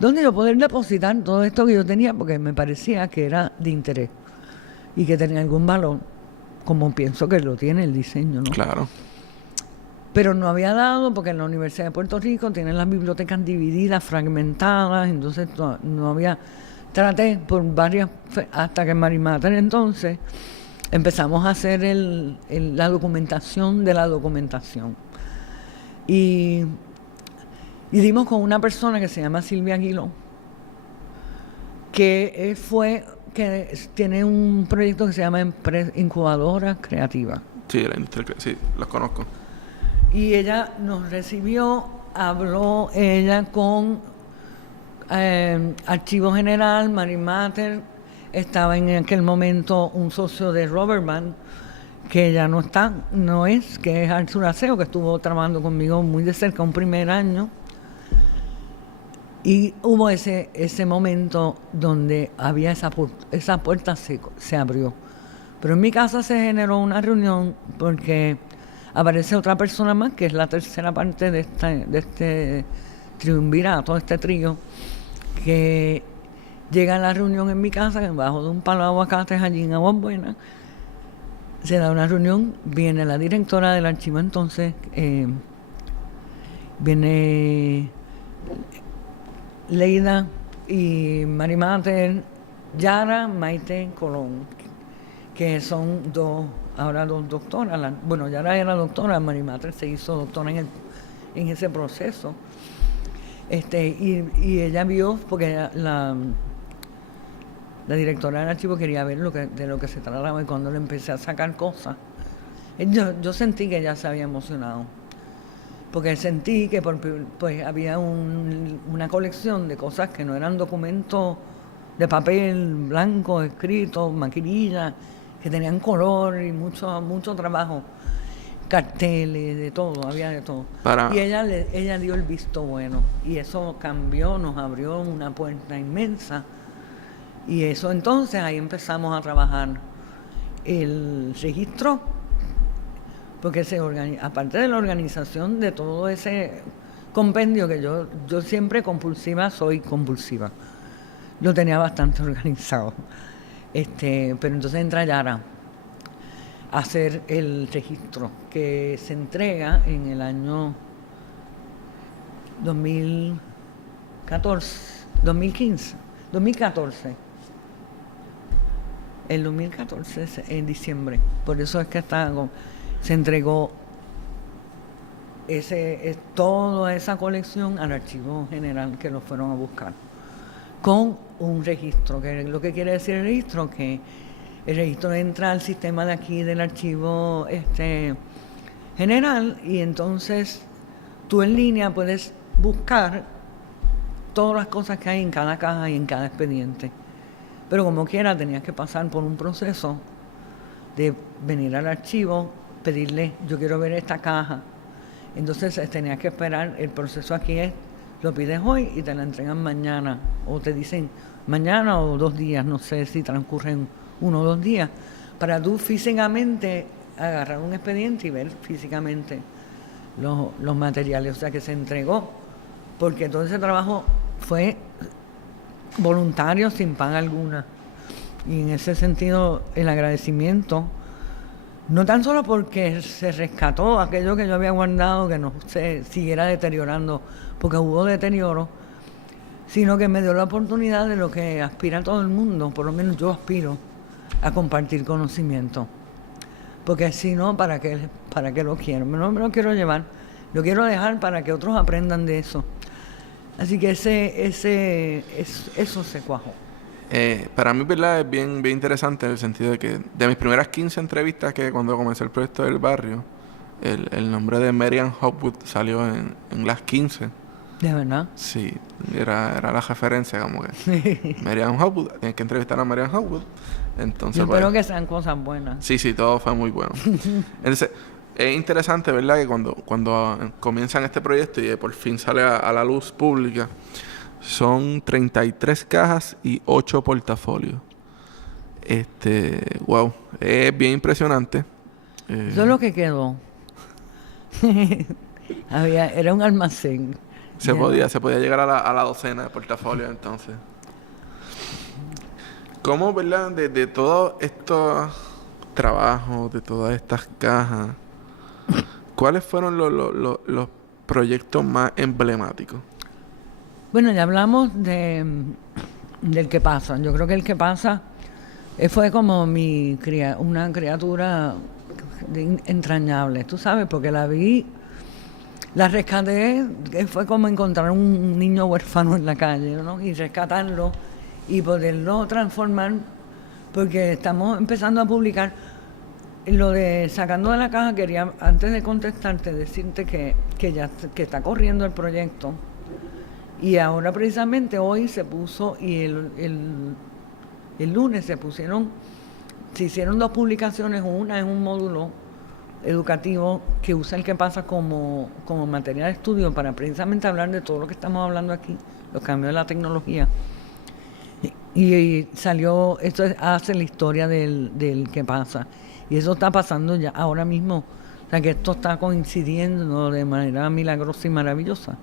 dónde yo poder depositar todo esto que yo tenía, porque me parecía que era de interés y que tenía algún valor, como pienso que lo tiene el diseño, ¿no? Claro. Pero no había dado, porque en la Universidad de Puerto Rico tienen las bibliotecas divididas, fragmentadas, entonces no había... Traté por varias, hasta que Mary Mater entonces empezamos a hacer la documentación de la documentación. Y dimos con una persona que se llama Silvia Aguiló, que tiene un proyecto que se llama Incubadora Creativa. Sí, la industria, sí, los conozco. Y ella nos recibió, habló ella con Archivo General, Mary Mater, estaba en aquel momento un socio de Robert Band, que ya que es Arthur Aceo, que estuvo trabajando conmigo muy de cerca un primer año. Y hubo ese momento donde había esa puerta se abrió. Pero en mi casa se generó una reunión porque aparece otra persona más, que es la tercera parte de este triunvirato, este trío, que llega a la reunión en mi casa, debajo de un palo de aguacates allí en Aguas Buenas. Se da una reunión, viene la directora del archivo entonces, viene Leida y Marimater, Yara, Maite, Colón, que son ahora dos doctoras. Bueno, Yara era doctora, Marimater se hizo doctora en ese proceso. Y ella vio, porque la directora del archivo quería ver de lo que se trataba, y cuando le empecé a sacar cosas, yo sentí que ella se había emocionado, porque sentí que pues había una colección de cosas que no eran documentos de papel blanco, escritos, maquinilla, que tenían color y mucho trabajo, carteles, de todo, había de todo. Y ella dio el visto bueno, y eso cambió, nos abrió una puerta inmensa. Y eso entonces ahí empezamos a trabajar el registro, porque aparte de la organización de todo ese compendio, que yo siempre soy compulsiva, lo tenía bastante organizado. Pero entonces entra Yara a hacer el registro, que se entrega en el año 2014. El 2014, en diciembre. Por eso es que se entregó toda esa colección al Archivo General, que lo fueron a buscar, con un registro, que es lo que quiere decir el registro, que el registro entra al sistema de aquí del Archivo General, y entonces tú en línea puedes buscar todas las cosas que hay en cada caja y en cada expediente. Pero como quiera tenías que pasar por un proceso de venir al archivo, pedirle, yo quiero ver esta caja. Entonces tenías que esperar, el proceso aquí lo pides hoy y te la entregan mañana, o te dicen mañana o 2 días, no sé si transcurren 1 o 2 días, para tú físicamente agarrar un expediente y ver físicamente los materiales. O sea que se entregó, porque todo ese trabajo fue voluntario, sin paga alguna. Y en ese sentido, el agradecimiento, no tan solo porque se rescató aquello que yo había guardado, que no se siguiera deteriorando, porque hubo deterioro, sino que me dio la oportunidad de lo que aspira todo el mundo, por lo menos yo aspiro a compartir conocimiento. Porque si no, ¿para qué lo quiero? No me lo quiero llevar, lo quiero dejar para que otros aprendan de eso. Así que eso se cuajó. Para mí, ¿verdad? Es bien interesante en el sentido de que de mis primeras 15 entrevistas, que cuando comencé el proyecto del barrio, el nombre de Marian Hopwood salió en las 15. ¿De verdad? Sí, era la referencia, como que Marian Hopwood, tienes que entrevistar a Marian Hopwood. Entonces, yo espero que sean cosas buenas. Sí, todo fue muy bueno. Entonces, es interesante, ¿verdad? Que cuando comienzan este proyecto y por fin sale a la luz pública, son 33 cajas y 8 portafolios. Wow, es bien impresionante. Eso es lo que quedó. Era un almacén. Se podía llegar a la docena de portafolios entonces. ¿Cómo, verdad? De todos estos trabajos, de todas estas cajas, ¿cuáles fueron los proyectos más emblemáticos? Bueno, ya hablamos del que pasa. Yo creo que el que pasa fue como una criatura entrañable, tú sabes, porque la vi, la rescaté, fue como encontrar un niño huérfano en la calle, ¿no? Y rescatarlo y poderlo transformar, porque estamos empezando a publicar. Lo de sacando de la caja, quería, antes de contestarte, decirte que está corriendo el proyecto. Y ahora precisamente hoy se puso, y el lunes se hicieron 2 publicaciones, una en un módulo educativo que usa el que pasa como material de estudio para precisamente hablar de todo lo que estamos hablando aquí, los cambios de la tecnología. Y salió, esto hace la historia del que pasa. Y eso está pasando ya ahora mismo. O sea que esto está coincidiendo de manera milagrosa y maravillosa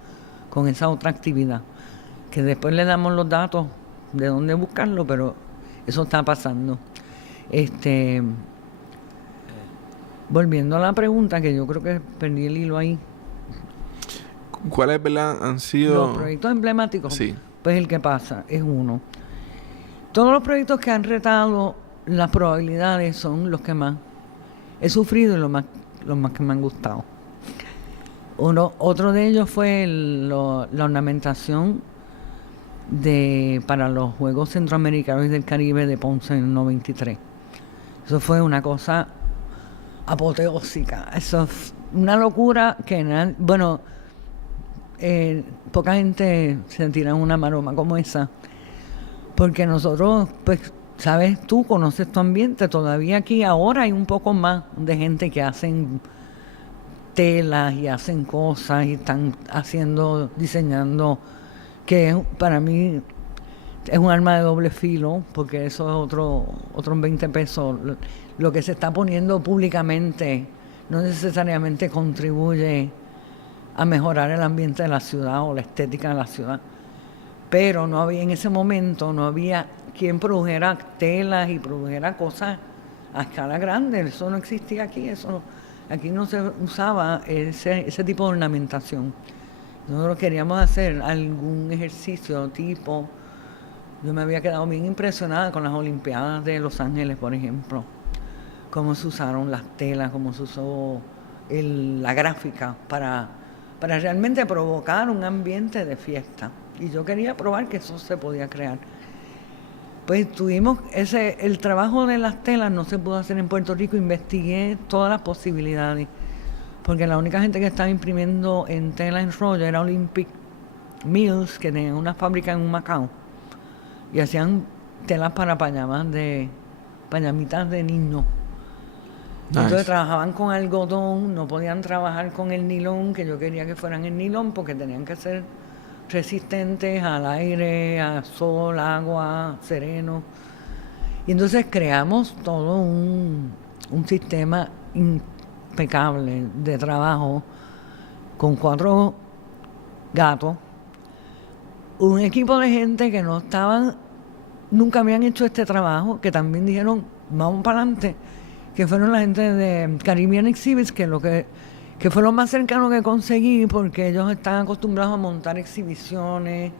con esa otra actividad. Que después le damos los datos de dónde buscarlo, pero eso está pasando. Volviendo a la pregunta, que yo creo que perdí el hilo ahí. ¿Cuáles, verdad, han sido los proyectos emblemáticos? Sí. Pues el que pasa es uno. Todos los proyectos que han retado las probabilidades son los que más he sufrido y los más que me han gustado. Otro de ellos fue la ornamentación para los Juegos Centroamericanos y del Caribe de Ponce en el 93. Eso fue una cosa apoteósica. Eso es una locura que, poca gente se tira una maroma como esa. Porque nosotros, pues, sabes, tú conoces tu ambiente. Todavía aquí ahora hay un poco más de gente que hacen telas y hacen cosas y están diseñando, que para mí es un arma de doble filo, porque eso es otros 20 pesos. Lo que se está poniendo públicamente no necesariamente contribuye a mejorar el ambiente de la ciudad o la estética de la ciudad. Pero en ese momento no había quien produjera telas y produjera cosas a escala grande. Eso no existía aquí, aquí no se usaba ese tipo de ornamentación. Nosotros queríamos hacer algún ejercicio tipo. Yo me había quedado bien impresionada con las Olimpiadas de Los Ángeles, por ejemplo. Cómo se usaron las telas, cómo se usó la gráfica para realmente provocar un ambiente de fiesta. Y yo quería probar que eso se podía crear. Pues el trabajo de las telas no se pudo hacer en Puerto Rico. Investigué todas las posibilidades, porque la única gente que estaba imprimiendo en tela en rollo era Olympic Mills, que tenían una fábrica en Macao, y hacían telas para pajamitas de niños. Nice. Entonces trabajaban con algodón, no podían trabajar con el nilón, que yo quería que fueran el nilón, porque tenían que ser resistentes al aire, al sol, agua, sereno. Y entonces creamos todo un sistema impecable de trabajo con 4 gatos, un equipo de gente que nunca habían hecho este trabajo, que también dijeron, vamos para adelante, que fueron la gente de Caribbean Exhibits, que fue lo más cercano que conseguí, porque ellos están acostumbrados a montar exhibiciones,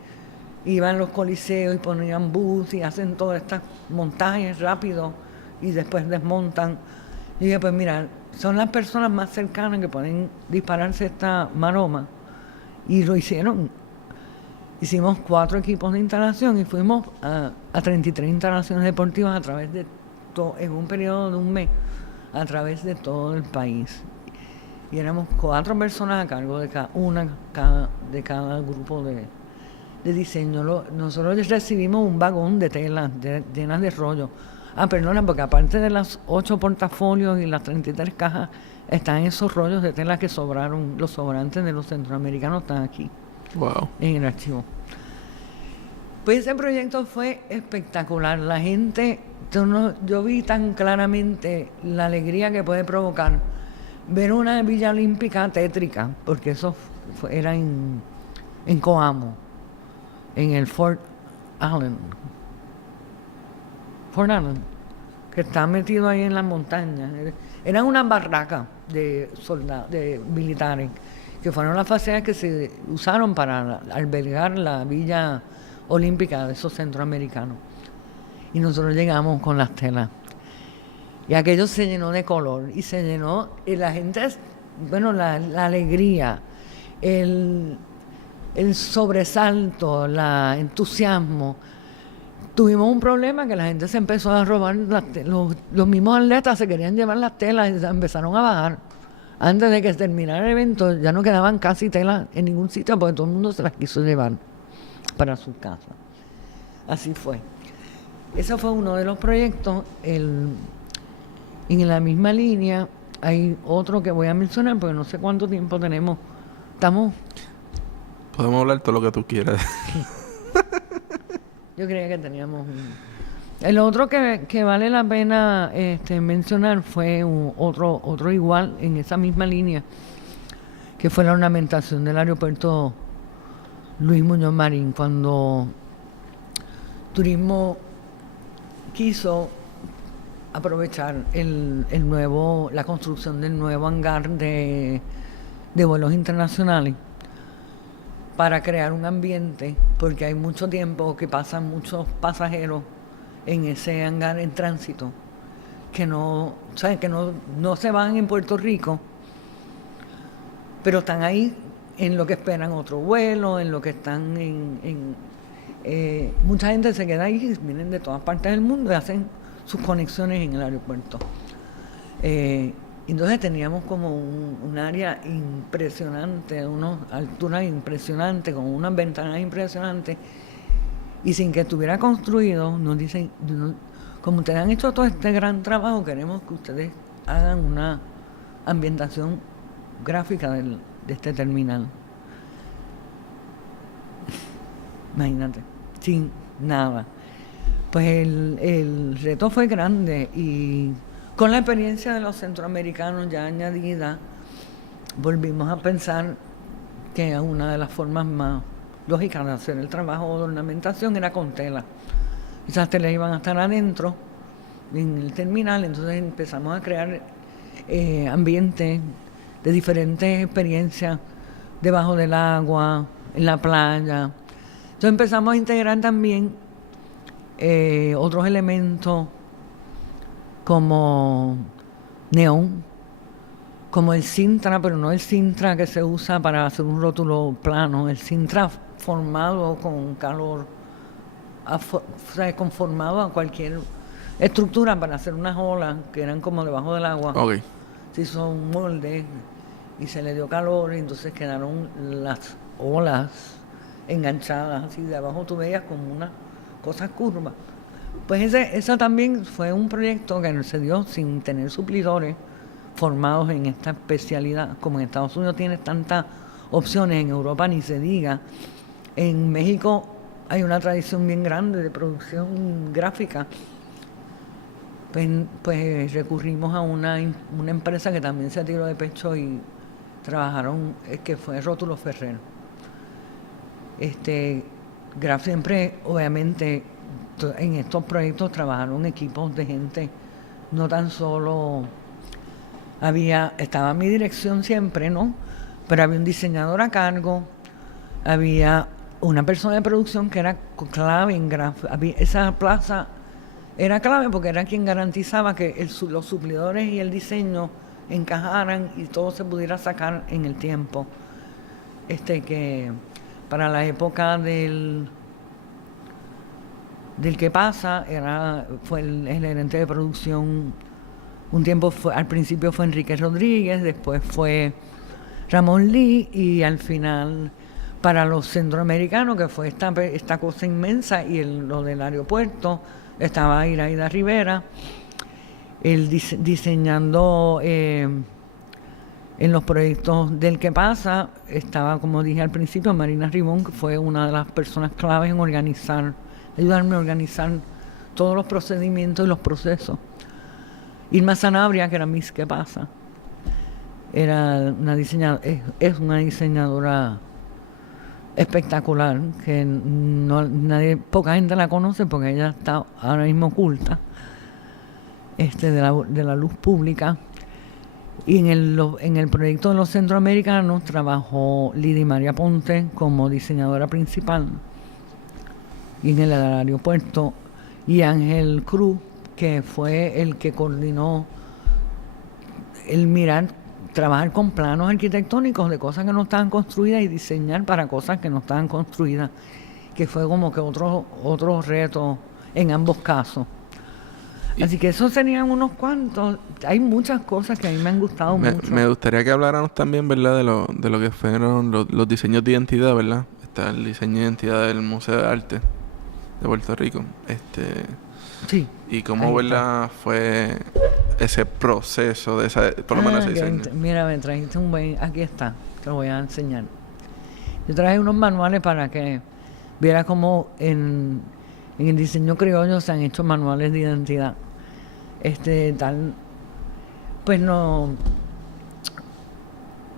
iban a los coliseos y ponían booths y hacen todos estos montajes rápidos y después desmontan. Y dije, pues mira, son las personas más cercanas que pueden dispararse esta maroma. Y lo hicieron. Hicimos 4 equipos de instalación y fuimos a 33 instalaciones deportivas a través de en un periodo de un mes, a través de todo el país. Y éramos 4 personas a cargo de cada grupo de diseño. Nosotros recibimos un vagón de telas llenas de rollo. Perdona, porque aparte de las 8 portafolios y las 33 cajas, están esos rollos de tela que sobraron. Los sobrantes de los centroamericanos están aquí. Wow. En el archivo. Pues ese proyecto fue espectacular. La gente, yo vi tan claramente la alegría que puede provocar ver una Villa Olímpica tétrica, porque eso era en Coamo, en el Fort Allen, que está metido ahí en las montañas. Eran unas barracas de militares, que fueron las facilidades que se usaron para albergar la Villa Olímpica de esos centroamericanos. Y nosotros llegamos con las telas. Y aquello se llenó de color y se llenó, y la gente, la alegría, el sobresalto, el entusiasmo. Tuvimos un problema que la gente se empezó a robar, los mismos atletas se querían llevar las telas y se empezaron a bajar. Antes de que terminara el evento ya no quedaban casi telas en ningún sitio porque todo el mundo se las quiso llevar para su casa. Así fue. Ese fue uno de los proyectos. En la misma línea, hay otro que voy a mencionar porque no sé cuánto tiempo tenemos. Podemos hablar todo lo que tú quieras. Yo creía que teníamos el otro que vale la pena mencionar fue otro igual en esa misma línea, que fue la ornamentación del aeropuerto Luis Muñoz Marín, cuando Turismo quiso aprovechar la construcción del nuevo hangar de vuelos internacionales para crear un ambiente, porque hay mucho tiempo que pasan muchos pasajeros en ese hangar en tránsito que no se van en Puerto Rico, pero están ahí en lo que esperan otro vuelo, en lo que están mucha gente se queda ahí, vienen de todas partes del mundo y hacen sus conexiones en el aeropuerto. Entonces teníamos como un área impresionante, unas alturas impresionantes, con unas ventanas impresionantes, y sin que estuviera construido, nos dicen, como ustedes han hecho todo este gran trabajo, queremos que ustedes hagan una ambientación gráfica de este terminal. Imagínate, sin nada. Pues el reto fue grande, y con la experiencia de los centroamericanos ya añadida, volvimos a pensar que una de las formas más lógicas de hacer el trabajo de ornamentación era con tela. Esas telas iban a estar adentro, en el terminal, entonces empezamos a crear ambientes de diferentes experiencias, debajo del agua, en la playa. Entonces empezamos a integrar también otros elementos como neón, como el Sintra, pero no el Sintra que se usa para hacer un rótulo plano, el Sintra formado con calor, conformado a cualquier estructura para hacer unas olas que eran como debajo del agua. Okay. Se hizo un molde y se le dio calor, y entonces quedaron las olas enganchadas así de abajo, tú veías como unas cosas curvas. Pues eso también fue un proyecto que se dio sin tener suplidores formados en esta especialidad. Como en Estados Unidos tienes tantas opciones, en Europa ni se diga. En México hay una tradición bien grande de producción gráfica. Pues recurrimos a una empresa que también se tiró de pecho y trabajaron, que fue Rótulo Ferrer. Siempre, obviamente, en estos proyectos trabajaron equipos de gente, no tan solo estaba mi dirección siempre, ¿no? Pero había un diseñador a cargo, había una persona de producción que era clave en gráfica. Esa plaza era clave porque era quien garantizaba que los suplidores y el diseño encajaran y todo se pudiera sacar en el tiempo. Que para la época del que pasa, fue el gerente de producción. Un tiempo al principio fue Enrique Rodríguez, después fue Ramón Lee, y al final para los centroamericanos, que fue esta cosa inmensa, y lo del aeropuerto, estaba Iraida Rivera, diseñando en los proyectos del que pasa. Estaba, como dije al principio, Marina Ribón, que fue una de las personas claves en ayudarme a organizar todos los procedimientos y los procesos. Irma Sanabria, que era Miss ¿Qué pasa? Era es una diseñadora espectacular, que poca gente la conoce porque ella está ahora mismo oculta de la luz pública. Y en el proyecto de los centroamericanos trabajó Lidia María Ponte como diseñadora principal, y en el aeropuerto, y Ángel Cruz, que fue el que coordinó trabajar con planos arquitectónicos de cosas que no estaban construidas y diseñar para cosas que no estaban construidas, que fue como que otro reto en ambos casos. Así que esos serían unos cuantos. Hay muchas cosas que a mí me han gustado mucho. Me gustaría que habláramos también, ¿verdad?, de lo que fueron los diseños de identidad, ¿verdad? Está el diseño de identidad del Museo de Arte de Puerto Rico. Sí. Y cómo, ¿verdad?, fue ese proceso de esa, por lo menos ese diseño. Mira, me trajiste un buen... Aquí está, te lo voy a enseñar. Yo traje unos manuales para que vieras cómo en el diseño criollo se han hecho manuales de identidad. Tal... Pues no...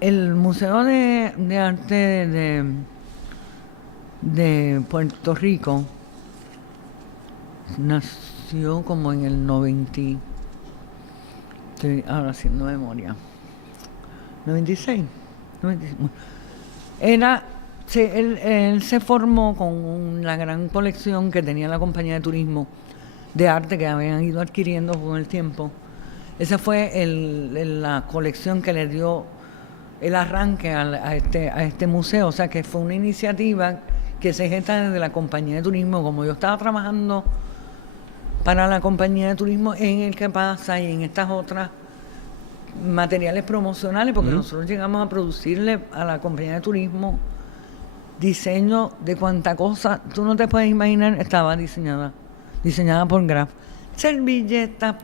El Museo de Arte de Puerto Rico nació como en el 90, estoy ahora haciendo memoria, 96, 95. Él se formó con la gran colección que tenía la compañía de turismo de arte que habían ido adquiriendo con el tiempo. Esa fue la colección que le dio el arranque a este museo, o sea que fue una iniciativa que se gesta desde la compañía de turismo. Como yo estaba trabajando para la compañía de turismo en el que pasa y en estas otras materiales promocionales, porque nosotros llegamos a producirle a la compañía de turismo diseño de cuánta cosa tú no te puedes imaginar, estaba diseñada por Graf. Servilletas,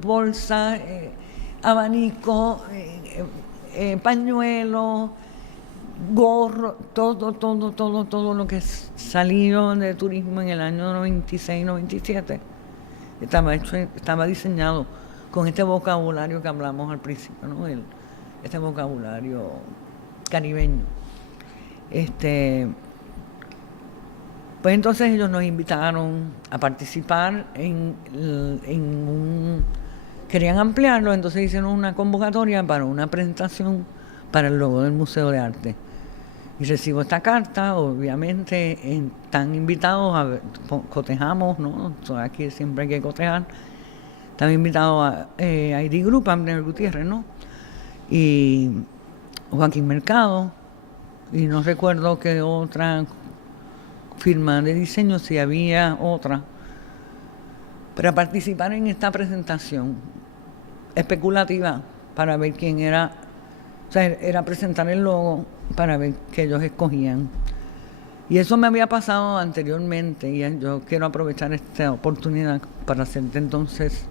bolsas, abanicos, pañuelos, gorro, todo lo que salió de turismo en el año 96, 97 estaba diseñado con este vocabulario que hablamos al principio, ¿no? Este vocabulario caribeño. Pues entonces ellos nos invitaron a participar querían ampliarlo, entonces hicieron una convocatoria para una presentación para el logo del Museo de Arte. Y recibo esta carta, obviamente están invitados, cotejamos, ¿no? Aquí siempre hay que cotejar. Están invitados a ID Group, Abner Gutiérrez, ¿no? Y Joaquín Mercado, y no recuerdo qué otra firma de diseño, si había otra, para participar en esta presentación especulativa para ver quién era, o sea, era presentar el logo para ver qué ellos escogían. Y eso me había pasado anteriormente y yo quiero aprovechar esta oportunidad para hacerte entonces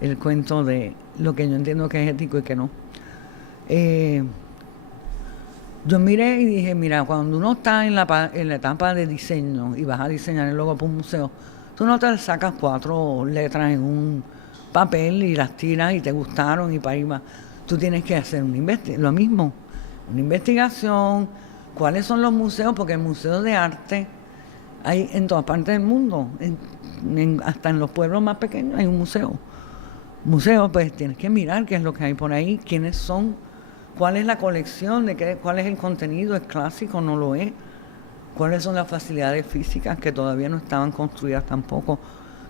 el cuento de lo que yo entiendo que es ético y que no. Yo miré y dije, mira, cuando uno está en la etapa de diseño y vas a diseñar el logo para un museo, tú no te sacas 4 letras en un papel y las tiras y te gustaron y para ir más. Tú tienes que hacer lo mismo, una investigación, cuáles son los museos, porque el museo de arte hay en todas partes del mundo, hasta en los pueblos más pequeños hay un museo. Museo, pues tienes que mirar qué es lo que hay por ahí, quiénes son, cuál es la colección, cuál es el contenido, es clásico, no lo es, cuáles son las facilidades físicas que todavía no estaban construidas tampoco.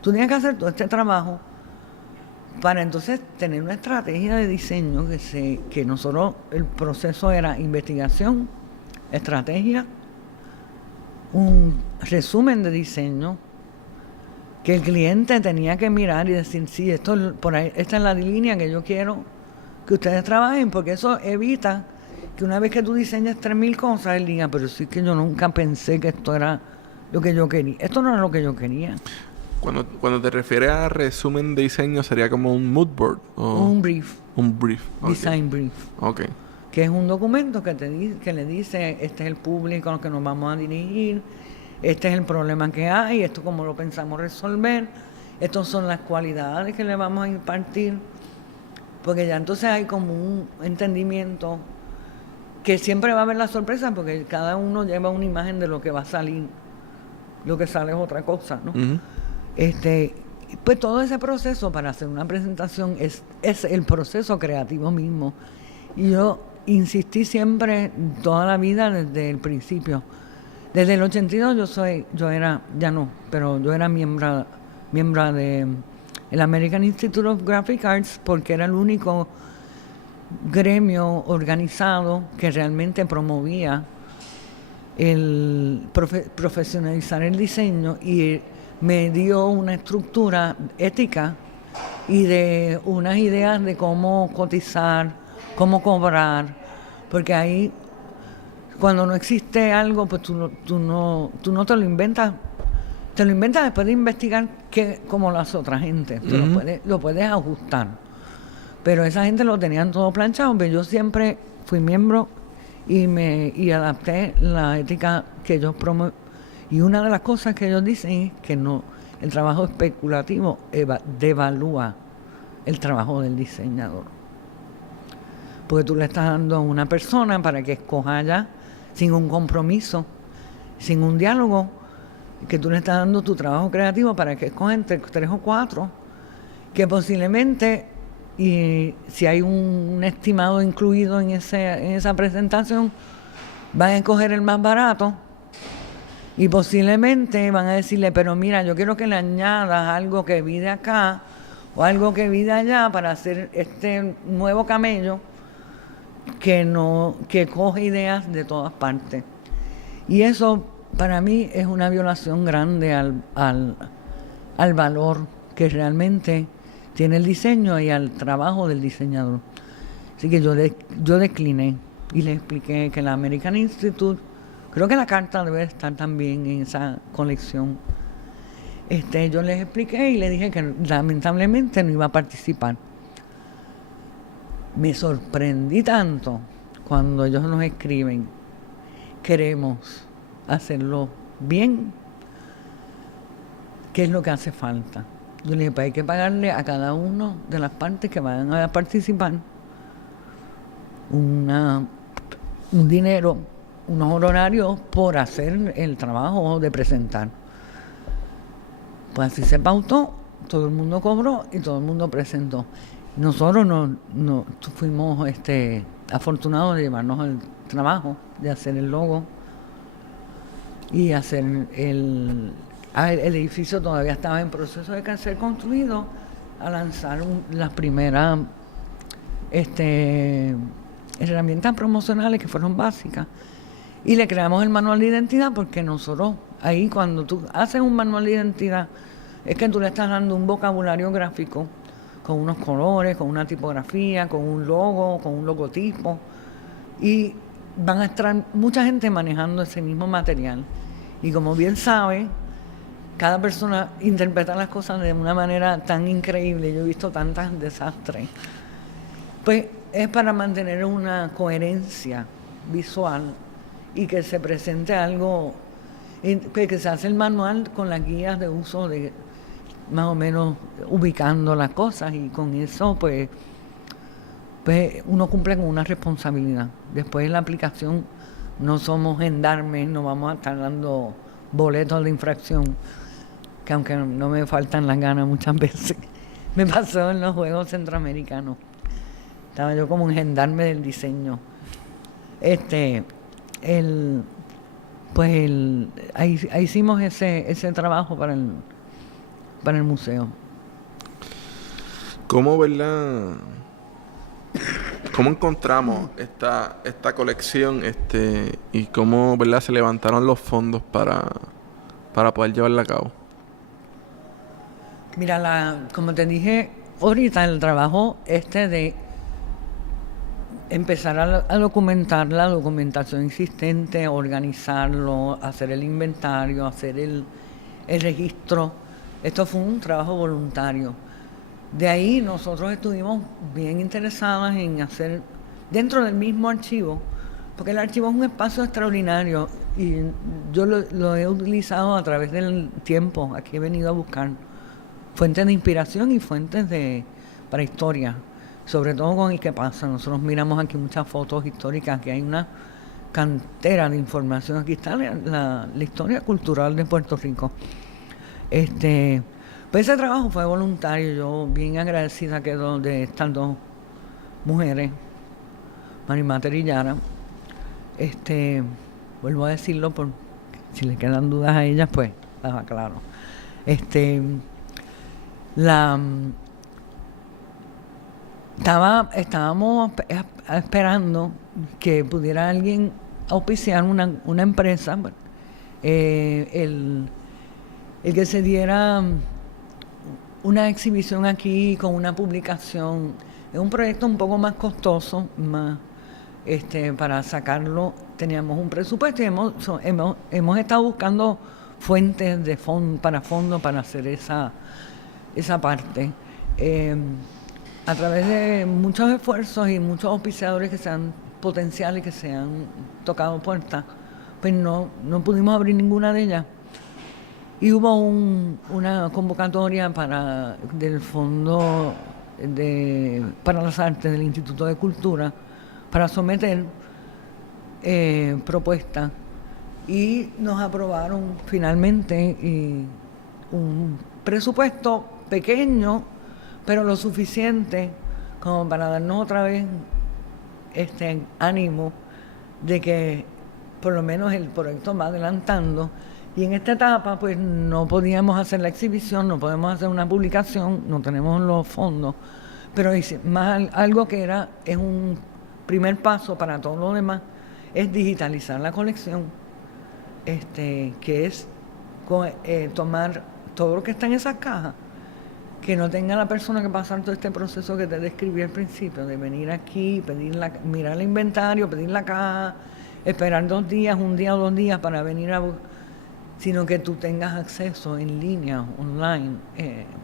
Tú tienes que hacer todo este trabajo para entonces tener una estrategia de diseño que nosotros, el proceso era investigación, estrategia, un resumen de diseño que el cliente tenía que mirar y decir, sí, esta es la línea que yo quiero que ustedes trabajen, porque eso evita que una vez que tú diseñas 3,000 cosas, él diga, pero sí que yo nunca pensé que esto era lo que yo quería. Esto no era lo que yo quería. Cuando te refieres a resumen de diseño, ¿sería como un mood board? Un brief. Un brief. Okay. Design brief. Ok. Que es un documento que le dice, este es el público al que nos vamos a dirigir, este es el problema que hay, esto cómo lo pensamos resolver, estas son las cualidades que le vamos a impartir, porque ya entonces hay como un entendimiento que siempre va a haber la sorpresa, porque cada uno lleva una imagen de lo que va a salir, lo que sale es otra cosa, ¿no? Uh-huh. Pues todo ese proceso para hacer una presentación es el proceso creativo mismo. Y yo insistí siempre, toda la vida, desde el principio. Desde el 82 yo era miembro de el American Institute of Graphic Arts, porque era el único gremio organizado que realmente promovía el profesionalizar el diseño y me dio una estructura ética y de unas ideas de cómo cotizar, cómo cobrar, porque ahí cuando no existe algo, pues tú no te lo inventas. te lo inventas después de investigar como las otras gente. Tú lo puedes ajustar. Pero esa gente lo tenían todo planchado, pero yo siempre fui miembro y adapté la ética que ellos promueven. Y una de las cosas que ellos dicen es que no, el trabajo especulativo devalúa el trabajo del diseñador. Porque tú le estás dando a una persona para que escoja ya, sin un compromiso, sin un diálogo, que tú le estás dando tu trabajo creativo para que escoja entre 3 o 4, que posiblemente, y si hay un estimado incluido en esa presentación, van a escoger el más barato y posiblemente van a decirle, pero mira, yo quiero que le añadas algo que vi de acá o algo que vi de allá para hacer este nuevo camello que coge ideas de todas partes. Y eso para mí es una violación grande al valor que realmente tiene el diseño y al trabajo del diseñador. Así que yo decliné y le expliqué que la American Institute, creo que la carta debe estar también en esa colección. Yo les expliqué y le dije que lamentablemente no iba a participar. Me sorprendí tanto cuando ellos nos escriben, queremos hacerlo bien, ¿qué es lo que hace falta? Yo le dije, pues hay que pagarle a cada uno de las partes que van a participar un dinero, unos honorarios por hacer el trabajo de presentar. Pues así se pautó, todo el mundo cobró y todo el mundo presentó. Nosotros no fuimos afortunados de llevarnos el trabajo, de hacer el logo y hacer el edificio todavía estaba en proceso de ser construido, a lanzar las primeras herramientas promocionales que fueron básicas. Y le creamos el manual de identidad porque nosotros, ahí cuando tú haces un manual de identidad, es que tú le estás dando un vocabulario gráfico con unos colores, con una tipografía, con un logo, con un logotipo. Y van a estar mucha gente manejando ese mismo material. Y como bien sabe, cada persona interpreta las cosas de una manera tan increíble. Yo he visto tantos desastres. Pues es para mantener una coherencia visual y que se presente algo, que se hace el manual con las guías de uso, de más o menos ubicando las cosas, y con eso pues uno cumple con una responsabilidad. Después en la aplicación no somos gendarmes, no vamos a estar dando boletos de infracción, que aunque no me faltan las ganas muchas veces, me pasó en los Juegos Centroamericanos. Estaba yo como un gendarme del diseño. Ahí hicimos ese trabajo para el museo. ¿Cómo, verdad? ¿Cómo encontramos esta colección y cómo, verdad, se levantaron los fondos para poder llevarla a cabo? Mira, como te dije ahorita, el trabajo de empezar a documentar la documentación existente, organizarlo, hacer el inventario, hacer el registro. Esto fue un trabajo voluntario. De ahí nosotros estuvimos bien interesadas en hacer, dentro del mismo archivo, porque el archivo es un espacio extraordinario y yo lo he utilizado a través del tiempo. Aquí he venido a buscar fuentes de inspiración y fuentes para historia, sobre todo con el que pasa. Nosotros miramos aquí muchas fotos históricas, que hay una cantera de información. Aquí está la historia cultural de Puerto Rico. Pues ese trabajo fue voluntario. Yo bien agradecida quedo de estas dos mujeres, Marimater y Yara. Vuelvo a decirlo, por si le quedan dudas a ellas, pues las aclaro. Estábamos esperando que pudiera alguien auspiciar una empresa, el que se diera una exhibición aquí con una publicación. Es un proyecto un poco más costoso, para sacarlo teníamos un presupuesto y hemos estado buscando fuentes de para fondos para hacer esa parte. A través de muchos esfuerzos y muchos auspiciadores que sean potenciales, que se han tocado puertas, pues no pudimos abrir ninguna de ellas. Y hubo una convocatoria del Fondo para las Artes del Instituto de Cultura para someter propuestas, y nos aprobaron finalmente un presupuesto pequeño, pero lo suficiente como para darnos otra vez ánimo de que por lo menos el proyecto va adelantando. Y en esta etapa pues no podíamos hacer la exhibición, no podemos hacer una publicación, no tenemos los fondos, pero más algo que es un primer paso para todo lo demás, es digitalizar la colección, que es tomar todo lo que está en esas cajas, que no tenga la persona que pasar todo este proceso que te describí al principio, de venir aquí, mirar el inventario, pedir la caja, esperar 2 días, 1 día o 2 días para venir sino que tú tengas acceso en línea, online,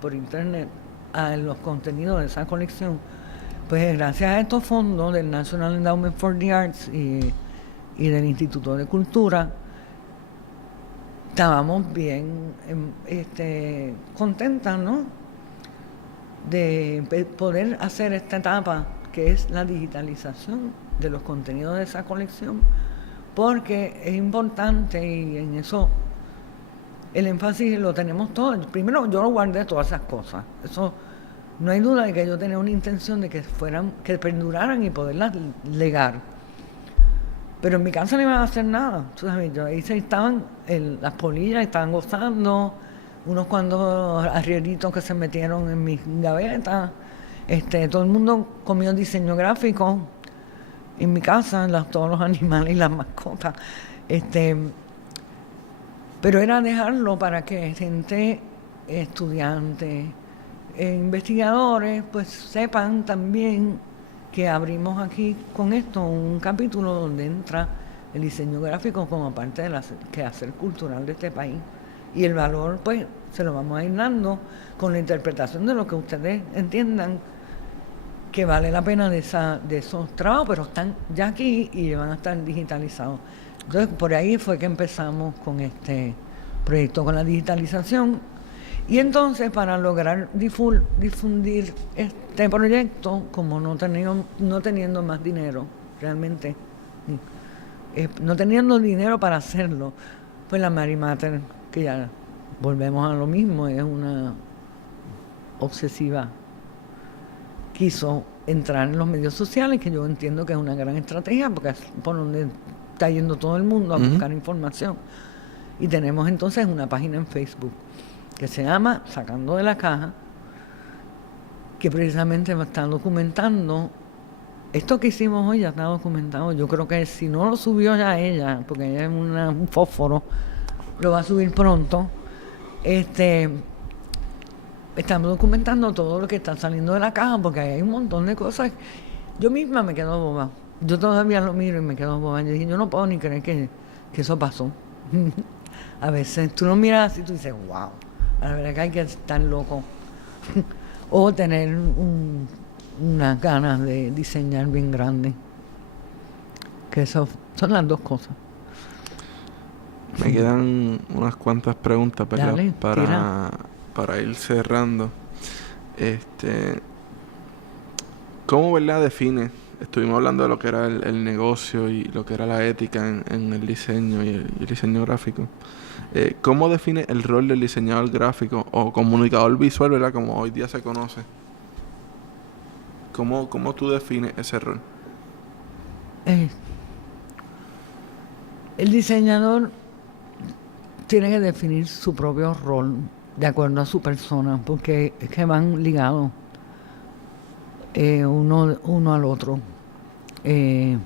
por internet, a los contenidos de esa colección. Pues gracias a estos fondos del National Endowment for the Arts y del Instituto de Cultura, estábamos bien contentas, ¿no?, de poder hacer esta etapa que es la digitalización de los contenidos de esa colección, porque es importante, y en eso el énfasis lo tenemos todos. Primero, yo lo guardé todas esas cosas. Eso, no hay duda de que yo tenía una intención de que perduraran y poderlas legar. Pero en mi casa no iban a hacer nada. ¿Sabes? Ahí estaban las polillas, estaban gozando, unos cuantos arrieritos que se metieron en mis gavetas. Todo el mundo comió diseño gráfico en mi casa, todos los animales y las mascotas. Pero era dejarlo para que gente, estudiantes, investigadores, pues sepan también que abrimos aquí con esto un capítulo donde entra el diseño gráfico como parte del quehacer cultural de este país. Y el valor, pues, se lo vamos a ir dando con la interpretación de lo que ustedes entiendan que vale la pena de esos trabajos, pero están ya aquí y van a estar digitalizados. Entonces, por ahí fue que empezamos con este proyecto, con la digitalización. Y entonces, para lograr difundir este proyecto, como no teniendo más dinero, realmente, no teniendo dinero para hacerlo, pues la Mary Mater, que ya volvemos a lo mismo, es una obsesiva, quiso entrar en los medios sociales, que yo entiendo que es una gran estrategia, porque es por donde está yendo todo el mundo a buscar información. Y tenemos entonces una página en Facebook que se llama Sacando de la Caja, que precisamente está documentando. Esto que hicimos hoy ya está documentado. Yo creo que si no lo subió ya ella, porque ella es un fósforo, lo va a subir pronto. Estamos documentando todo lo que está saliendo de la caja, porque hay un montón de cosas. Yo misma me quedo boba. Yo todavía lo miro y me quedo boba. Yo dije, yo no puedo ni creer que eso pasó. A veces tú lo miras así y tú dices, wow, la verdad que hay que estar loco. O tener unas ganas de diseñar bien grandes. Que eso son las dos cosas. Me quedan unas cuantas preguntas, ¿verdad? Dale, para ir cerrando. ¿Cómo, verdad, define? Estuvimos hablando de lo que era el negocio y lo que era la ética en el diseño y el diseño gráfico. ¿Cómo define el rol del diseñador gráfico o comunicador visual, ¿verdad?, como hoy día se conoce? ¿Cómo tú defines ese rol? El diseñador tiene que definir su propio rol de acuerdo a su persona, porque es que van ligados uno al otro. El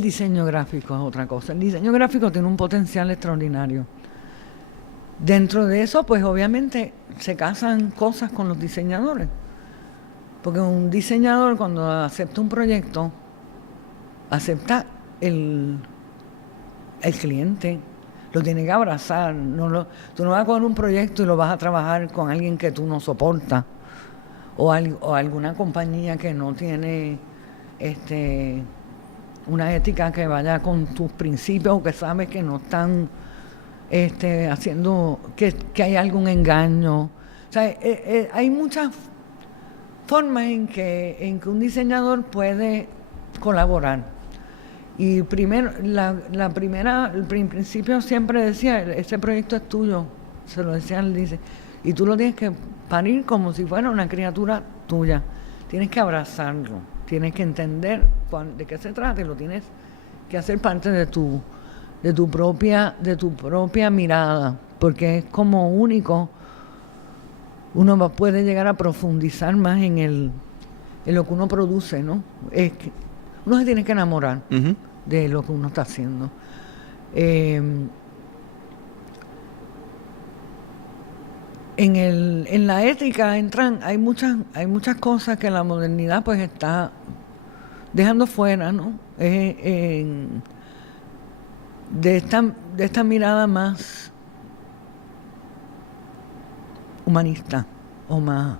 diseño gráfico es otra cosa. El diseño gráfico tiene un potencial extraordinario. Dentro de eso, pues obviamente se casan cosas con los diseñadores. Porque un diseñador, cuando acepta un proyecto, acepta el cliente, lo tienes que abrazar. Tú no vas a coger un proyecto y lo vas a trabajar con alguien que tú no soportas, o alguna compañía que no tiene una ética que vaya con tus principios, o que sabes que no están haciendo, que hay algún engaño. O sea, hay muchas formas en que un diseñador puede colaborar. Y primero, el principio siempre decía, ese proyecto es tuyo, se lo decía él, dice, y tú lo tienes que parir como si fuera una criatura tuya. Tienes que abrazarlo, tienes que entender de qué se trata, y lo tienes que hacer parte de tu propia mirada, porque es como único. Uno puede llegar a profundizar más en lo que uno produce, ¿no? Es que uno se tiene que enamorar de lo que uno está haciendo. En la ética hay muchas cosas que la modernidad pues está dejando fuera, ¿no? De esta mirada más humanista o más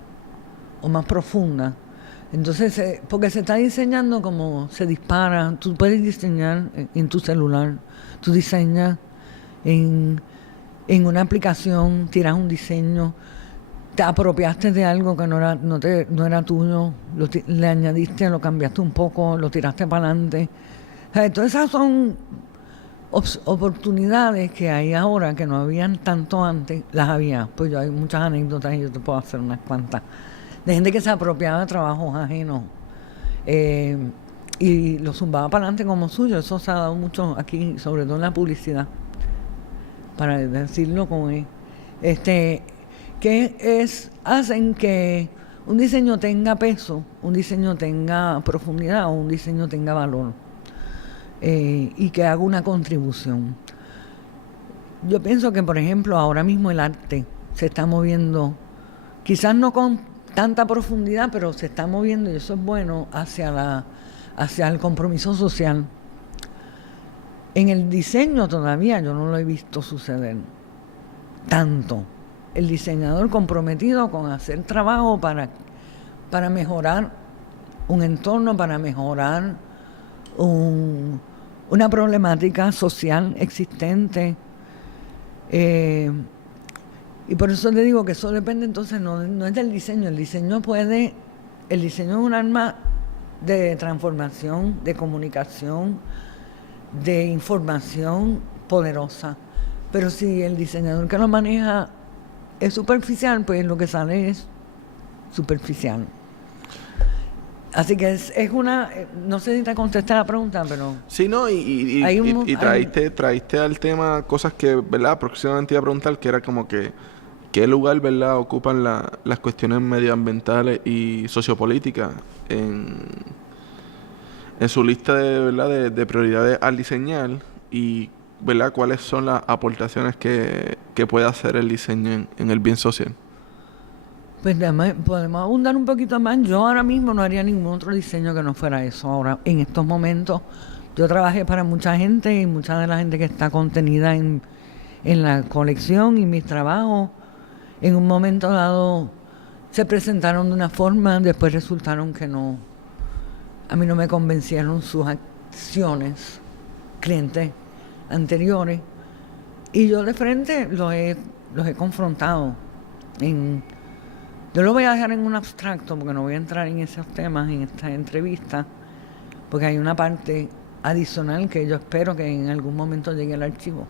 profunda. Entonces, porque se está diseñando como se dispara. Tú puedes diseñar en tu celular, tú diseñas en una aplicación, tiras un diseño, te apropiaste de algo que no era tuyo, le añadiste, lo cambiaste un poco, lo tiraste para adelante. O sea, todas esas son oportunidades que hay ahora que no habían tanto antes. Las había, pues yo hay muchas anécdotas y yo te puedo hacer unas cuantas, de gente que se apropiaba de trabajos ajenos y lo zumbaba para adelante como suyo. Eso se ha dado mucho aquí, sobre todo en la publicidad, para decirlo como es. Hacen que un diseño tenga peso, un diseño tenga profundidad, o un diseño tenga valor, y que haga una contribución. Yo pienso que, por ejemplo, ahora mismo el arte se está moviendo, quizás no con tanta profundidad, pero se está moviendo, y eso es bueno, hacia el compromiso social. En el diseño todavía yo no lo he visto suceder tanto. El diseñador comprometido con hacer trabajo para mejorar un entorno, para mejorar una problemática social existente. Y por eso le digo que eso depende, entonces no es del diseño. El diseño es un arma de transformación, de comunicación, de información poderosa. Pero si el diseñador que lo maneja es superficial, pues lo que sale es superficial. Así que es una... No sé si te contesté la pregunta, pero... Sí, no, y traíste al tema cosas que, ¿verdad? Próximamente iba a preguntar, que era como que ¿qué lugar, verdad, ocupan las cuestiones medioambientales y sociopolíticas en su lista de, ¿verdad? de prioridades al diseñar? Y, ¿verdad? ¿Cuáles son las aportaciones que puede hacer el diseño en el bien social? Pues además, podemos abundar un poquito más. Yo ahora mismo no haría ningún otro diseño que no fuera eso. Ahora, en estos momentos, yo trabajé para mucha gente, y mucha de la gente que está contenida en la colección y mis trabajos, en un momento dado se presentaron de una forma, después resultaron que no, a mí no me convencieron sus acciones, clientes anteriores, y yo de frente los he confrontado. Yo lo voy a dejar en un abstracto, porque no voy a entrar en esos temas en esta entrevista, porque hay una parte adicional que yo espero que en algún momento llegue al archivo,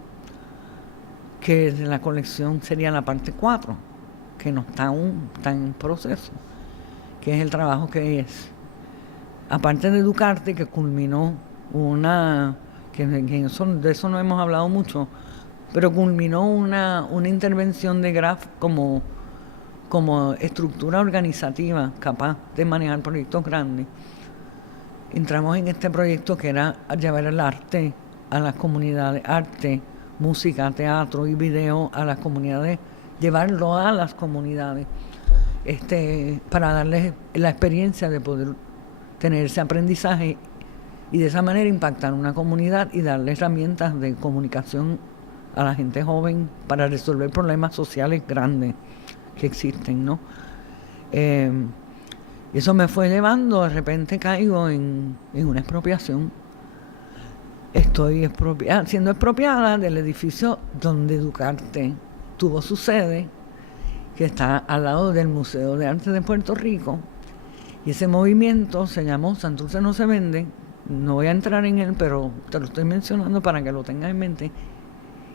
que de la colección sería la parte 4, que no está aún, está en proceso, que es el trabajo que es, aparte de Educarte, que culminó de eso no hemos hablado mucho, pero culminó una intervención de Graf como estructura organizativa capaz de manejar proyectos grandes. Entramos en este proyecto que era llevar el arte a las comunidades, arte, música, teatro y video a las comunidades, llevarlo a las comunidades, para darles la experiencia de poder tener ese aprendizaje y de esa manera impactar una comunidad y darle herramientas de comunicación a la gente joven para resolver problemas sociales grandes que existen, ¿no? Y eso me fue llevando, de repente caigo en una expropiación. Estoy siendo expropiada del edificio donde Ducarte tuvo su sede, que está al lado del Museo de Arte de Puerto Rico. Y ese movimiento se llamó Santurce no se vende. No voy a entrar en él, pero te lo estoy mencionando para que lo tengas en mente.